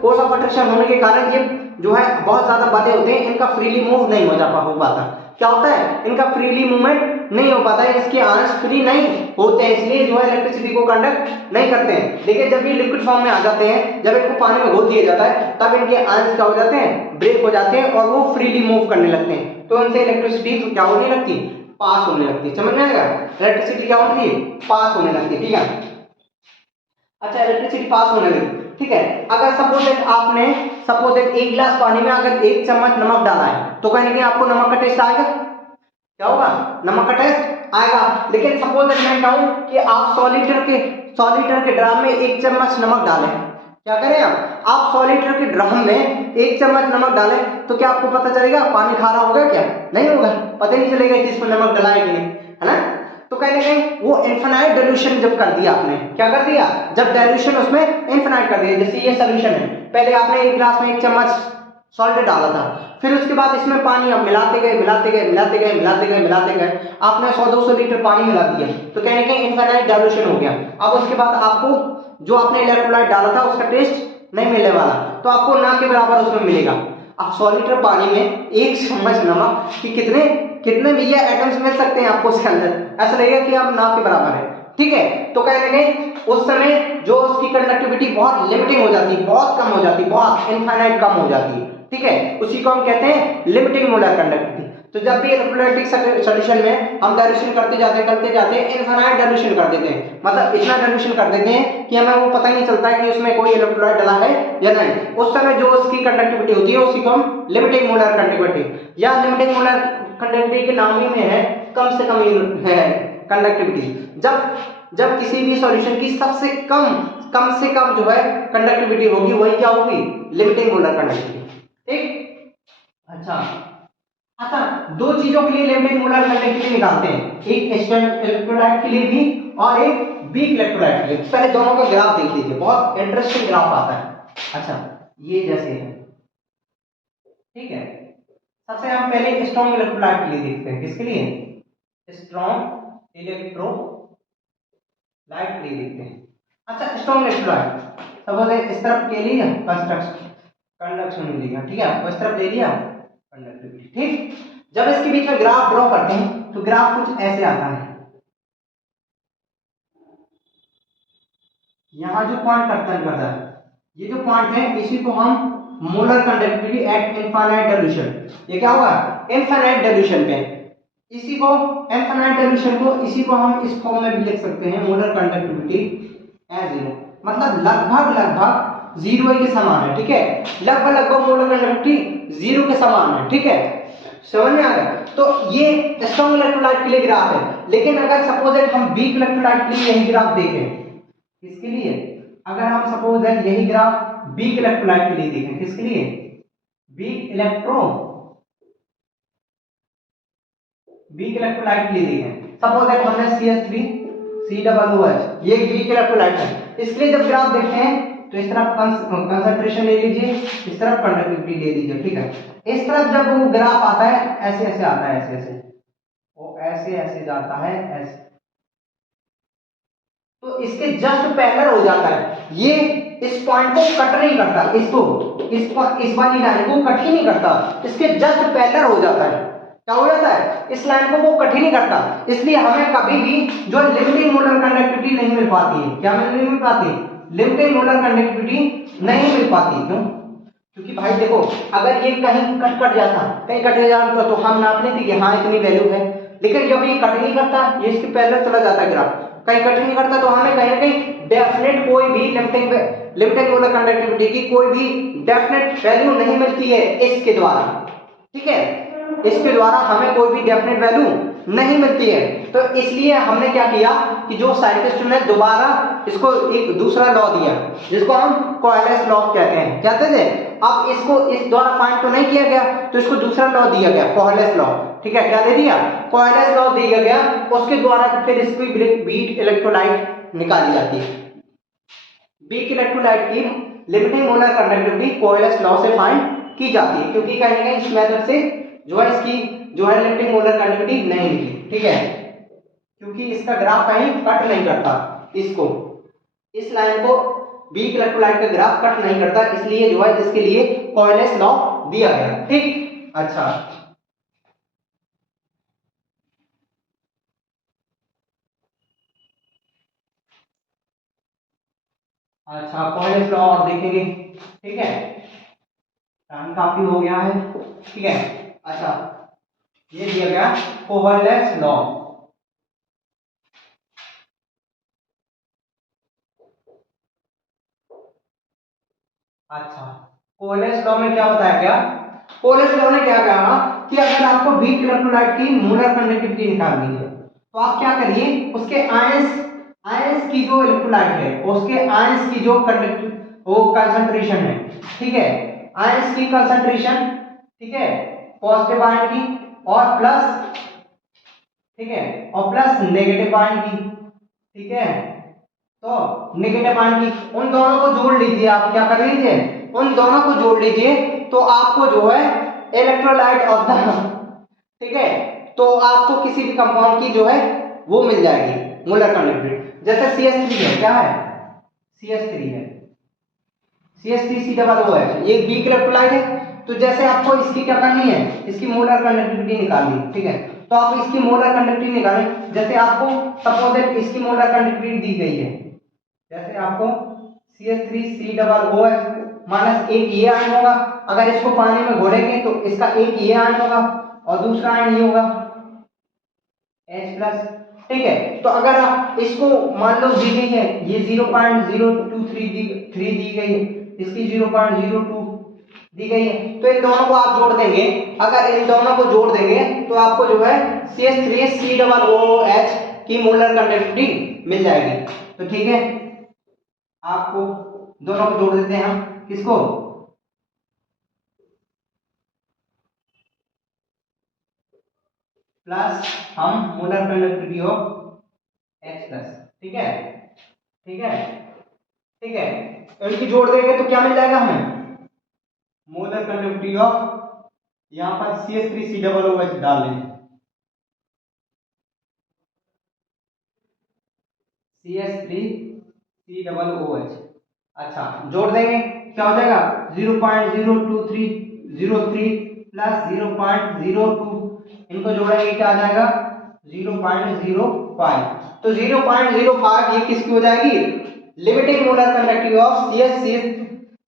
force of attraction होने के कारण ये जो है बहुत ज्यादा बड़े होते हैं, इनका फ्रीली मूव नहीं हो पाता। क्या होता है? इनका फ्रीली मूवमेंट नहीं हो पाता है, इसके आयंस फ्री नहीं होते हैं, इसलिए जो है इलेक्ट्रिसिटी को कंडक्ट नहीं करते हैं। लेकिन जब ये लिक्विड फॉर्म में आ जाते हैं, जब इनको पानी में घोल दिया जाता है तब इनके आयंस क्या हो जाते हैं, ब्रेक हो जाते हैं और वो फ्रीली मूव करने लगते हैं, तो इनसे इलेक्ट्रिसिटी क्या होने लगती, पास होने लगती है। समझ में आएगा? इलेक्ट्रिसिटी क्या होती है, पास होने लगती है, ठीक है। अच्छा इलेक्ट्रिसिटी पास होने लगी, ठीक है। अगर सपोज दैट 1 गिलास पानी में अगर 1 चम्मच नमक डाला है तो कहने के आपको नमक का टेस्ट आएगा, क्या होगा, नमक का टेस्ट आएगा। लेकिन सपोज दैट मैं कहूं कि आप 100 लीटर के ड्रम में 1 चम्मच नमक डालें, क्या करें आप 100 लीटर के ड्रम में 1 चम्मच नमक डालें तो क्या आपको पता चलेगा पानी खारा होगा? क्या नहीं होगा, पता नहीं चलेगा कि इसमें नमक डला है कि नहीं, है ना। तो कहने के वो इनफिनाइट डाइल्यूशन जब कर दिया आपने, क्या कर दिया, जब डाइल्यूशन उसमें इनफिनाइट कर दिया, जैसे ये सॉल्यूशन है, पहले आपने 1 गिलास में 1 चम्मच सॉल्ट डाला था, फिर उसके बाद इसमें पानी आप मिलाते गए, आपने 100-200 लीटर पानी मिला दिया, तो कहने के इनफिनाइट डाइल्यूशन हो गया। अब उसके बाद आपको जो आपने इलेक्ट्रोलाइट डाला था उसका टेस्ट नहीं मिलने वाला, तो आपको ना के बराबर उसमें मिलेगा। अब 100 लीटर पानी में 1 चम्मच नमक की कितने कितने भैया एटम्स मिल सकते हैं आपको उसके अंदर, ऐसा लगेगा कि आप ना के बराबर है। ठीक है, तो कहने लगे उस समय जो उसकी कंडक्टिविटी बहुत लिमिटिंग हो जाती है, बहुत कम हो जाती है, बहुत इनफाइनाइट कम हो जाती है। ठीक है, उसी को हम कहते हैं लिमिटिंग मोलर कंडक्टिविटी। तो जब भी इलेक्ट्रोलाइटिक सॉल्यूशन में हम डाइल्यूशन करते जाते हैं इनफाइनाइट डाइल्यूशन कर देते हैं, मतलब इतना डाइल्यूशन कर देते हैं कि हमें वो पता ही नहीं चलता है कि उसमें कोई इलेक्ट्रोलाइट डला है या नहीं। उस समय जो उसकी कंडक्टिविटी होती है उसी को हम लिमिटिंग मोलर कंडक्टिविटी या लिमिटिंग मोलर कंडक्टिविटी के नाम ही में है कम से कम है कंडक्टिविटी। जब किसी भी सॉल्यूशन की सबसे कम से कम जो है कंडक्टिविटी होगी वही क्या होगी, लिमिटिंग मोलर कंडक्टिविटी। ठीक, अच्छा, दो चीजों के लिए लिमिटिंग मोलर कंडक्टिविटी निकालते हैं, एक स्टैंडर्ड इलेक्ट्रोलाइट के लिए भी और एक वीक इलेक्ट्रोलाइट के लिए। पहले दोनों का ग्राफ देख लीजिए, बहुत इंटरेस्टिंग ग्राफ आता है। अच्छा, ये जैसे है, ठीक है। सबसे हम पहले स्ट्रॉन्ग इलेक्ट्रोलाइट के लिए देखते हैं, किसके लिए, स्ट्रॉन्ग इलेक्ट्रोलाइट के लिए देखते हैं। अच्छा, स्ट्रॉन्ग इलेक्ट्रोलाइट सपोज इस तरफ के लिए कंडक्शन लिया, ठीक है, इस तरफ ले लिया कंडक्टिविटी। ठीक, जब इसके बीच में ग्राफ ड्रॉ करते हैं तो ग्राफ कुछ ऐसे आता है। यहां जो पॉइंट कर्तन करता है, ये जो पॉइंट है इसी को हम molar conductivity eight infinite dilution, ये क्या होगा, इनफाइनाइट डाइल्यूशन पे, इसी को इनफाइनाइट डाइल्यूशन को इसी को हम इस फॉर्म में भी लिख सकते हैं, मोलर कंडक्टिविटी एज जीरो, मतलब लगभग जीरो के समान है। ठीक है, लगभग मोलर कंडक्टिविटी जीरो के समान है। ठीक है, समझ में आ गया। तो ये स्ट्रॉन्ग इलेक्ट्रोलाइट के लिए ग्राफ है, लेकिन अगर सपोज हम वीक इलेक्ट्रोलाइट के लिए यही ग्राफ देखें, किसके लिए, अगर हम सपोज यही ग्राफ वीक इलेक्ट्रोलाइट के लिए देखें, किसके लिए, वीक इलेक्ट्रोलाइट के लिए देखें, सपोज हमने CH3 COOH ये वीक इलेक्ट्रोलाइट है, इसके लिए जब ग्राफ देखते हैं तो इस तरफ कंसंट्रेशन ले लीजिए, इस तरफ कंडक्टिविटी ले लीजिए। ठीक है, इस तरफ जब वो ग्राफ आता है ऐसे ऐसे आता है, ऐसे वो ऐसे जाता है ऐसे, तो इसके जस्ट पैरेलल हो जाता है, ये इस पॉइंट को कट नहीं करता, इस वाली लाइन को कट ही नहीं करता, इसके जस्ट पैरेलल हो जाता है। क्या हो जाता है, इस लाइन को वो कट ही नहीं करता, इसलिए हमें कभी भी जो लिमिटिंग मोलर कंडक्टिविटी नहीं मिल पाती है। क्या नहीं मिल पाती, लिमिटिंग मोलर कंडक्टिविटी नहीं मिल पाती। क्यों, क्योंकि भाई देखो अगर ये कहीं कट जाता तो हम नाप लेते कि हाँ इतनी वैल्यू है, लेकिन जब ये कट नहीं करता, ये इसके पैरेलल चला जाता है ग्राफ, कहीं कट नहीं करता, तो हमें कहीं ना कहीं डेफिनेट कोई भी लिमिटिंग मोलर कंडक्टिविटी की कोई भी डेफिनेट वैल्यू नहीं मिलती है इसके द्वारा। ठीक है, इसके द्वारा हमें कोई भी डेफिनेट वैल्यू नहीं मिलती है। तो इसलिए हमने क्या किया कि जो साइंटिस्ट ने दोबारा इसको एक दूसरा लॉ दिया, जिसको हम कोहेलेंस लॉ कहते हैं। कहते थे, अब इसको इस द्वारा फाइंड तो नहीं किया गया, तो इसको दूसरा लॉ दिया गया, कोहेलेंस लॉ। ठीक है, क्या दे दिया, कोहेलेंस लॉ दिया गया, उसके द्वारा फिर इसकी वीक इलेक्ट्रोलाइट निकाली जाती है। वीक इलेक्ट्रोलाइट की लिमिटिंग मोलर कंडक्टिविटी कोहेलेंस लॉ से फाइंड की जाती है, क्योंकि कहीं ना कहीं इस मेथड से जो है इसकी जो है लिमिटिंग मोलर कंडक्टिविटी नहीं निकली। ठीक है, क्योंकि इसका ग्राफ कहीं कट नहीं करता, इसको इस लाइन को वीक इलेक्ट्रोलाइट का ग्राफ कट नहीं करता, इसलिए जो है इसके लिए कोहेलेंस लॉ दिया गया। ठीक, अच्छा कोहेलेंस लॉ आप देखेंगे। ठीक है, टाइम काफी हो गया है। ठीक है, अच्छा ये दिया गया कोहेलेंस लॉ। अच्छा, कोहेलेंस लॉ में क्या बताया गया, कोहेलेंस लॉ ने क्या कहा कि अगर आपको वीक इलेक्ट्रोलाइट की मोलर कंडक्टिविटी निकालनी है तो आप क्या करिए, उसके आयंस की जो इलेक्ट्रोलाइट है उसके आयंस की जो कंसंट्रेशन है, ठीक है, आयंस की कंसंट्रेशन, ठीक है, पॉजिटिव आयन की और प्लस, ठीक है, और प्लस नेगेटिव आयन की, ठीक है, तो नेगेटिव आयन की उन दोनों को जोड़ लीजिए, आप क्या कर लीजिए, उन दोनों को जोड़ लीजिए, तो आपको जो है इलेक्ट्रोलाइट ऑफ द, ठीक है, तो आपको किसी भी कंपाउंड की जो है वो मिल जाएगी मोलर कंडक्टिविटी। जैसे CH3 है, क्या है, CH3 है, CH3COOH, ये वीक इलेक्ट्रोलाइट है, तो जैसे आपको इसकी क्या करनी है, इसकी मोलर कंडक्टिविटी निकालनी, ठीक है, तो आप इसकी मोलर कंडक्टिविटी निकालें। जैसे आपको सपोज दैट इसकी मोलर कंडक्टिविटी दी गई है, जैसे आपको CH3COOH माइनस एक ये आयन होगा, अगर इसको पानी में घोलेंगे तो इसका एक ये आयन होगा और दूसरा आयन ये होगा H+। ठीक है, तो अगर आप इसको मान लो दी गई है ये 0.023 दी गई है, इसकी 0.02 दी गई है, तो इन दोनों को आप जोड़ देंगे। अगर इन दोनों को जोड़ देंगे तो आपको जो है CH3COOH की मोलर कंडक्टिविटी मिल जाएगी। तो ठीक है, आपको दोनों को जोड़ देते हैं हम, किसको, प्लस हम मोलर कंडक्टिविटी ऑफ H+। ठीक है, ठीक है, ठीक है, इनकी जोड़ देंगे तो क्या मिल जाएगा हमें, मोलर कंडक्टिविटी ऑफ, यहां पर CH3COOH डाल लेंगे, CH3COOH। अच्छा, जोड़ देंगे क्या हो जाएगा 0.02303 प्लस 0.02, इनको जोड़ेंगे क्या आ जाएगा 0.05। तो 0.05 ये किसकी हो जाएगी, limiting molar conductivity of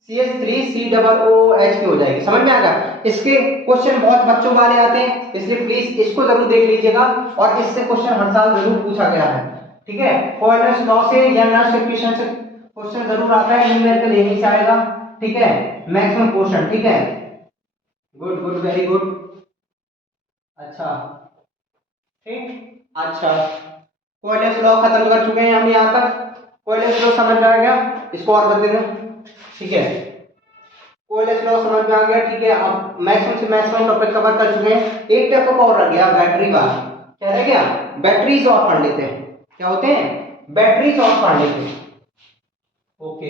CH3COOH की हो जाएगी। समझ में आएगा। इसके क्वेश्चन बहुत बच्चों वाले आते हैं, इसलिए प्लीज इसको जरूर देख लीजिएगा, और इससे क्वेश्चन हर साल जरूर पूछा गया है। ठीक है, कोऑर्डिनेट्स लॉ से या नर्स इक्वेशन से क्वेश्चन जरूर आता है, न्यूमेरिकल यहीं से आएगा। ठीक है, मैक्सिमम क्वेश्चन। ठीक है, गुड गुड, वेरी गुड। अच्छा, ठीक, अच्छा, कोऑर्डिनेट्स लॉ खत्म कर चुके हैं हम यहाँ तक। कोऑर्डिनेट्स लॉ समझ में आ गया, इसको और बता देना। ठीक है, कोऑर्डिनेट्स लॉ समझ में आ गया। ठीक है, अब मैक्सिमम से मैक्सिमम टॉपिक कवर कर चुके हैं। एक टॉपिक और रह गया, बैटरी का। क्या रह गया, बैटरीज ऑफ पढ़ लेते हैं। क्या होते हैं, बैटरीज ऑफ पढ़ लेते हैं। ओके,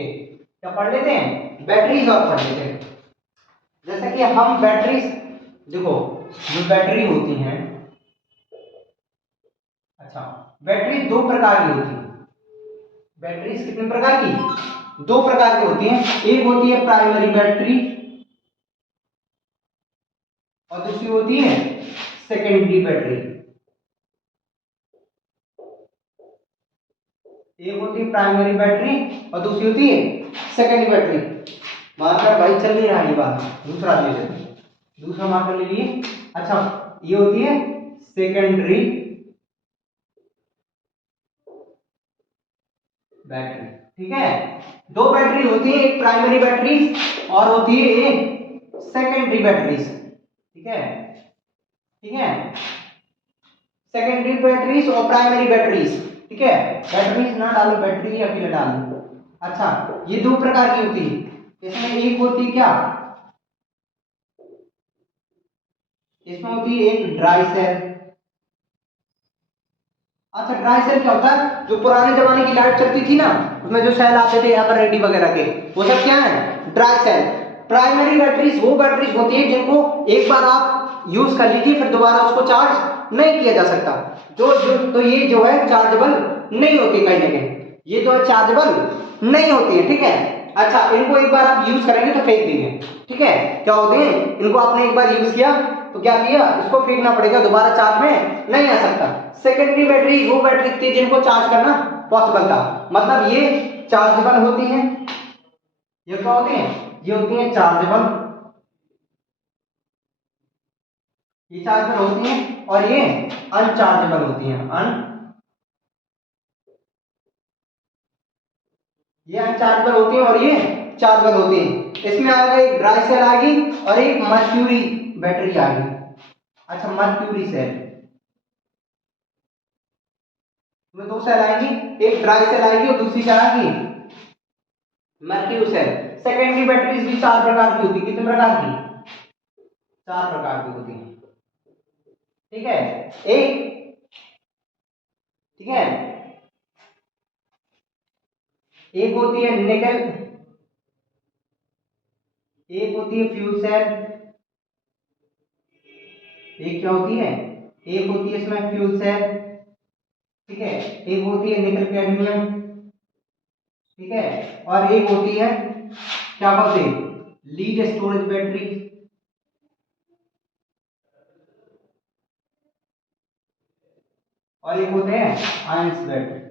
क्या पढ़ लेते हैं, बैटरीज ऑफ पढ़ लेते हैं। जैसे कि हम बैटरीज, देखो जो बैटरी होती हैं, अच्छा, बैटरी दो प्रकार की होती है। बैटरीज कितने प्रकार की, दो प्रकार की होती हैं। एक होती है प्राइमरी बैटरी और दूसरी होती है सेकेंडरी बैटरी। एक होती है प्राइमरी बैटरी और दूसरी होती है सेकेंडरी बैटरी। मार्कर भाई चल नहीं रहा ये बात, दूसरा ले लेते, दूसरा मार्कर ले लिए। अच्छा, ये होती है सेकेंडरी बैटरी। ठीक है, दो बैटरी होती है, एक प्राइमरी बैटरी और होती है एक सेकेंडरी बैटरीज। ठीक है, ठीक है, सेकेंडरी बैटरीज और प्राइमरी बैटरीज। ठीक है, बैटरीज ना डालो, बैटरी अकेले डालो। अच्छा, ये दो प्रकार की होती है। इसमें एक होती क्या, इसमें होती है एक ड्राई सेल। अच्छा, ड्राई सेल क्या होता है, जो पुराने जमाने की लाइट चलती थी ना, उसमें जो सेल आते थे एवर रेडी वगैरह के, वो सब क्या है, ड्राई सेल। प्राइमरी बैटरीज वो बैटरीज होती है जिनको एक बार आप यूज कर लीजिए, फिर दोबारा उसको चार्ज नहीं किया जा सकता। तो ये जो है चार्जेबल नहीं होती, कहीं ना कहीं ये तो चार्जेबल नहीं होती है। ठीक है, अच्छा, इनको एक बार आप यूज करेंगे तो फेंक देंगे। ठीक है, क्या होते हैं, इनको आपने एक बार यूज किया तो क्या किया, इसको फेंकना पड़ेगा, दोबारा चार्ज में नहीं आ सकता। सेकेंडरी बैटरी वो बैटरी थी जिनको चार्ज करना पॉसिबल था, मतलब ये चार्जेबल होती हैं। ये क्या होती हैं, ये होती हैं चार्जेबल, ये चार्जेबल होती हैं, और ये अनचार्जेबल होती हैं। ये अनचार्जेबल होती है और ये चार्जेबल होती है। इसमें आ गई एक ड्राई सेल आ गई और एक मर्क्यूरी बैटरी आ गई। अच्छा, मर्क्यूरी सेल में दो सेल आएंगी, एक ड्राई सेल आएगी और दूसरी क्या आएगी, मर्क्यूरी सेल। सेकेंडरी बैटरीज भी चार प्रकार की होती है। कितने प्रकार की, चार प्रकार की होती है। ठीक है, एक, ठीक है, एक होती है निकल, एक होती है फ्यूल सेल, एक क्या होती है, एक होती है इसमें फ्यूल सेल। ठीक है, एक होती है निकल कैडमियम। ठीक है, और एक होती है क्या बोलते हैं, लीड स्टोरेज बैटरी। और एक होते हैं आयंस बैटरी।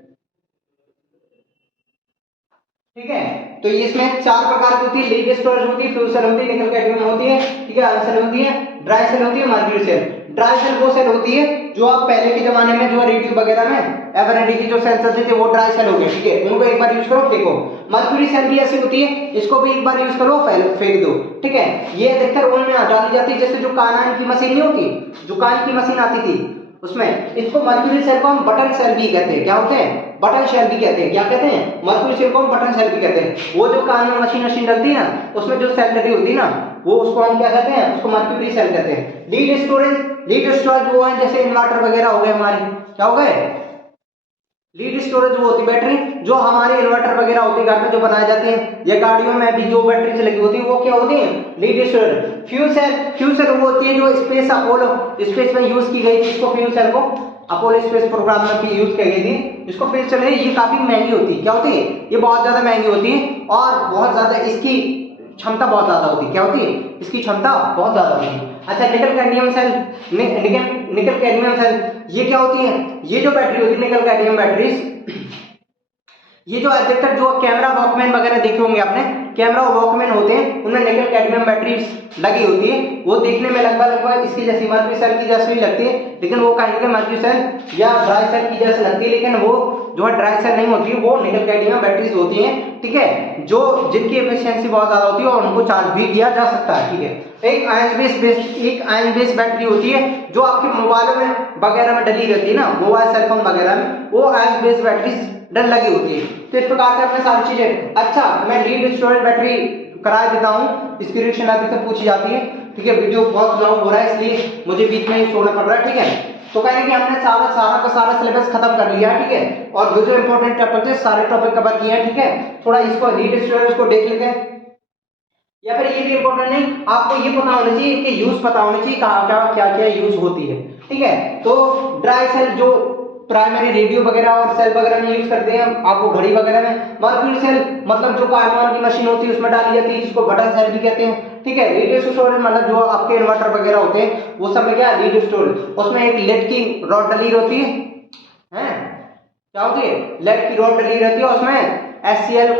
ठीक है, तो ये इसमें 4 प्रकार की होती है, लीड स्टोरेज होती है, फ्यूल सेल होती है, निकल कैडमियम होती है, ठीक है, आयंस सेल होती है, ड्राई सेल होती है, मर्क्यूरी सेल। ड्राई सेल वो सेल होती है जो आप पहले के जमाने में जो रेडियो वगैरह में एफएनडी की जो सेल चलते थे वो ड्राई सेल हो गए, ठीक है, उनको एक बार यूज करो फेंको। मर्क्यूरी सेल भी ऐसी होती है, इसको भी एक बार यूज करो फेंक दो, ठीक है। ये अधिकतर ओवन में डाली जाती है, जैसे जो कान की मशीन नहीं होती, जो कान की मशीन आती थी उसमें, इसको मर्क्यूरी सेल को हम बटन सेल भी कहते हैं। क्या होते हैं? बटन सेल भी कहते हैं। क्या कहते हैं? मर्क्यूरी सेल को हम बटन सेल भी कहते हैं। वो जो कान में मशीन डलती है ना, उसमें जो सेल लगी होती है ना, वो उसको हम क्या कहते हैं? उसको मर्क्यूरी सेल कहते हैं। लीड स्टोरेज वो है जैसे इन्वर्टर वगैरह हो गए हमारे, क्या हो गए? लीड स्टोरेज वो होती है बैटरी जो हमारे इन्वर्टर वगैरह होती है घर में जो बनाए जाते हैं, या गाड़ियों में भी जो बैटरी लगी होती है वो क्या होती है? Lead storage. फ्यूल सेल वो होती है जो स्पेस अपोलो स्पेस में यूज की गई थी, इसको फ्यूल सेल को अपोलो स्पेस प्रोग्राम में भी यूज की गई थी, इसको फ्यूल सेल है। ये काफी महंगी होती है। क्या होती है? ये बहुत ज्यादा महंगी होती है और बहुत ज्यादा इसकी क्षमता बहुत ज्यादा होती है। क्या होती है? इसकी क्षमता बहुत ज्यादा होती है। अच्छा, nickel cadmium cell, nickel cadmium cell ये क्या होती है? ये जो बैटरी होती है निकल कैडमियम बैटरीज, ये जो अधिकतर जो कैमरा वॉकमैन वगैरह देखे होंगे आपने, कैमरा वॉकमैन होते हैं उनमें निकल कैडमियम बैटरीज लगी होती है। वो देखने में लगभग इसकी जैसी मर्क्यूरी सेल की जैसी लगती है, लेकिन वो कहीं के मर्क्यूरी सेल या ड्राई सेल की जैसे लगती है, लेकिन वो जो है ड्राई सेल नहीं होती है, वो निकल कैडमियम बैटरीज होती हैं, ठीक है, जो जिनकी एफिशिएंसी बहुत ज्यादा होती है और उनको चार्ज भी किया जा सकता है, ठीक है। एक आयन बेस बैटरी होती है जो आपके मोबाइलों में वगैरह में डली रहती है ना, मोबाइल सेल फोन वगैरह में, वो आयन बेस बैटरीज डल लगी होती है। तो इस प्रकार से अपने सारी चीजें। अच्छा, मैं लीड स्टोरेज बैटरी करा देता हूँ, इसकी रिएक्शन आती है पूछी जाती है, ठीक है। वीडियो बहुत लॉन्ग हो रहा है इसलिए मुझे बीच में ही छोड़ना पड़ रहा है, ठीक है। तो कहने कि हमने सारा सिलेबस खत्म कर लिया है, ठीक है, और जो इंपॉर्टेंट टॉपिक थे सारे टॉपिक कवर किए हैं, ठीक है। थोड़ा इसको लीड स्टोरेज को देख लेते हैं, या फिर ये भी इंपॉर्टेंट नहीं, आपको ये पता होना चाहिए कि यूज पता होना चाहिए कहाँ क्या क्या यूज होती है, ठीक है। तो ड्राई सेल जो प्राइमरी रेडियो वगैरह और सेल वगैरह में यूज करते हैं, आपको घड़ी वगैरह में। मर्क्यूरी सेल मतलब जो कारमान की मशीन होती है उसमें डाली जाती है, जिसको बटन सेल भी कहते हैं, ठीक है। लीड स्टोरेज मतलब जो आपके इन्वर्टर वगैरह होते हैं वो सब में क्या लीड स्टोरेज, उसमें एक लेड की रॉड डली होती है, क्या होती है? लेड की रॉड डली रहती है, उसमें HCl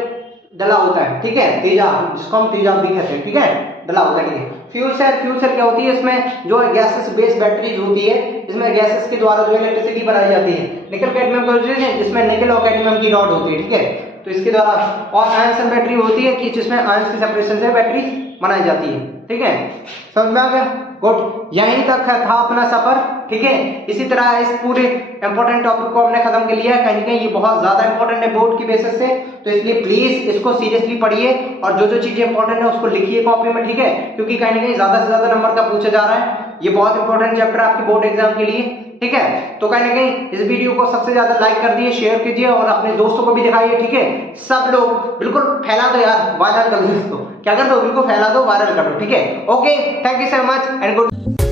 डला होता है, ठीक है, तेजाब, जिसको हम तेजाब भी कहते हैं, ठीक है, डला होता है, ठीक है। फ्यूल सेल क्या होती है? इसमें जो गैसेस बेस्ड बैटरीज होती है, इसमें गैसेस के द्वारा जो इलेक्ट्रिसिटी बनाई जाती है। निकल कैडमियम जिसमें निकल और कैडमियम की रॉड होती है, ठीक है, तो इसके द्वारा। और आयन सेल बैटरी होती है कि जिसमें आयंस की सेपरेशन से बैटरी बनाई जाती है, ठीक है। समझ में आ गया? गुड, यहीं तक था अपना सफर, ठीक है। इसी तरह इस पूरे इंपॉर्टेंट टॉपिक को हमने खत्म कर लिया है। कहीं ना कहीं ये बहुत ज्यादा इंपॉर्टेंट है बोर्ड की बेसिस से, तो इसलिए प्लीज इसको सीरियसली पढ़िए और जो चीजें इंपॉर्टेंट है उसको लिखिए कॉपी में, ठीक है, क्योंकि कहीं ना कहीं ज्यादा से ज्यादा नंबर का पूछा जा रहा है। ये बहुत इंपॉर्टेंट चैप्टर है आपके बोर्ड एग्जाम के लिए, ठीक है। तो कहीं ना कहीं इस वीडियो को सबसे ज्यादा लाइक कर दिए, शेयर कीजिए और अपने दोस्तों को भी दिखाइए, ठीक है। सब लोग बिल्कुल फैला दो यार, वायरल कर दो इसको, क्या कर दो, बिल्कुल फैला दो, वायरल कर दो, ठीक है। Okay, thank you so much and good.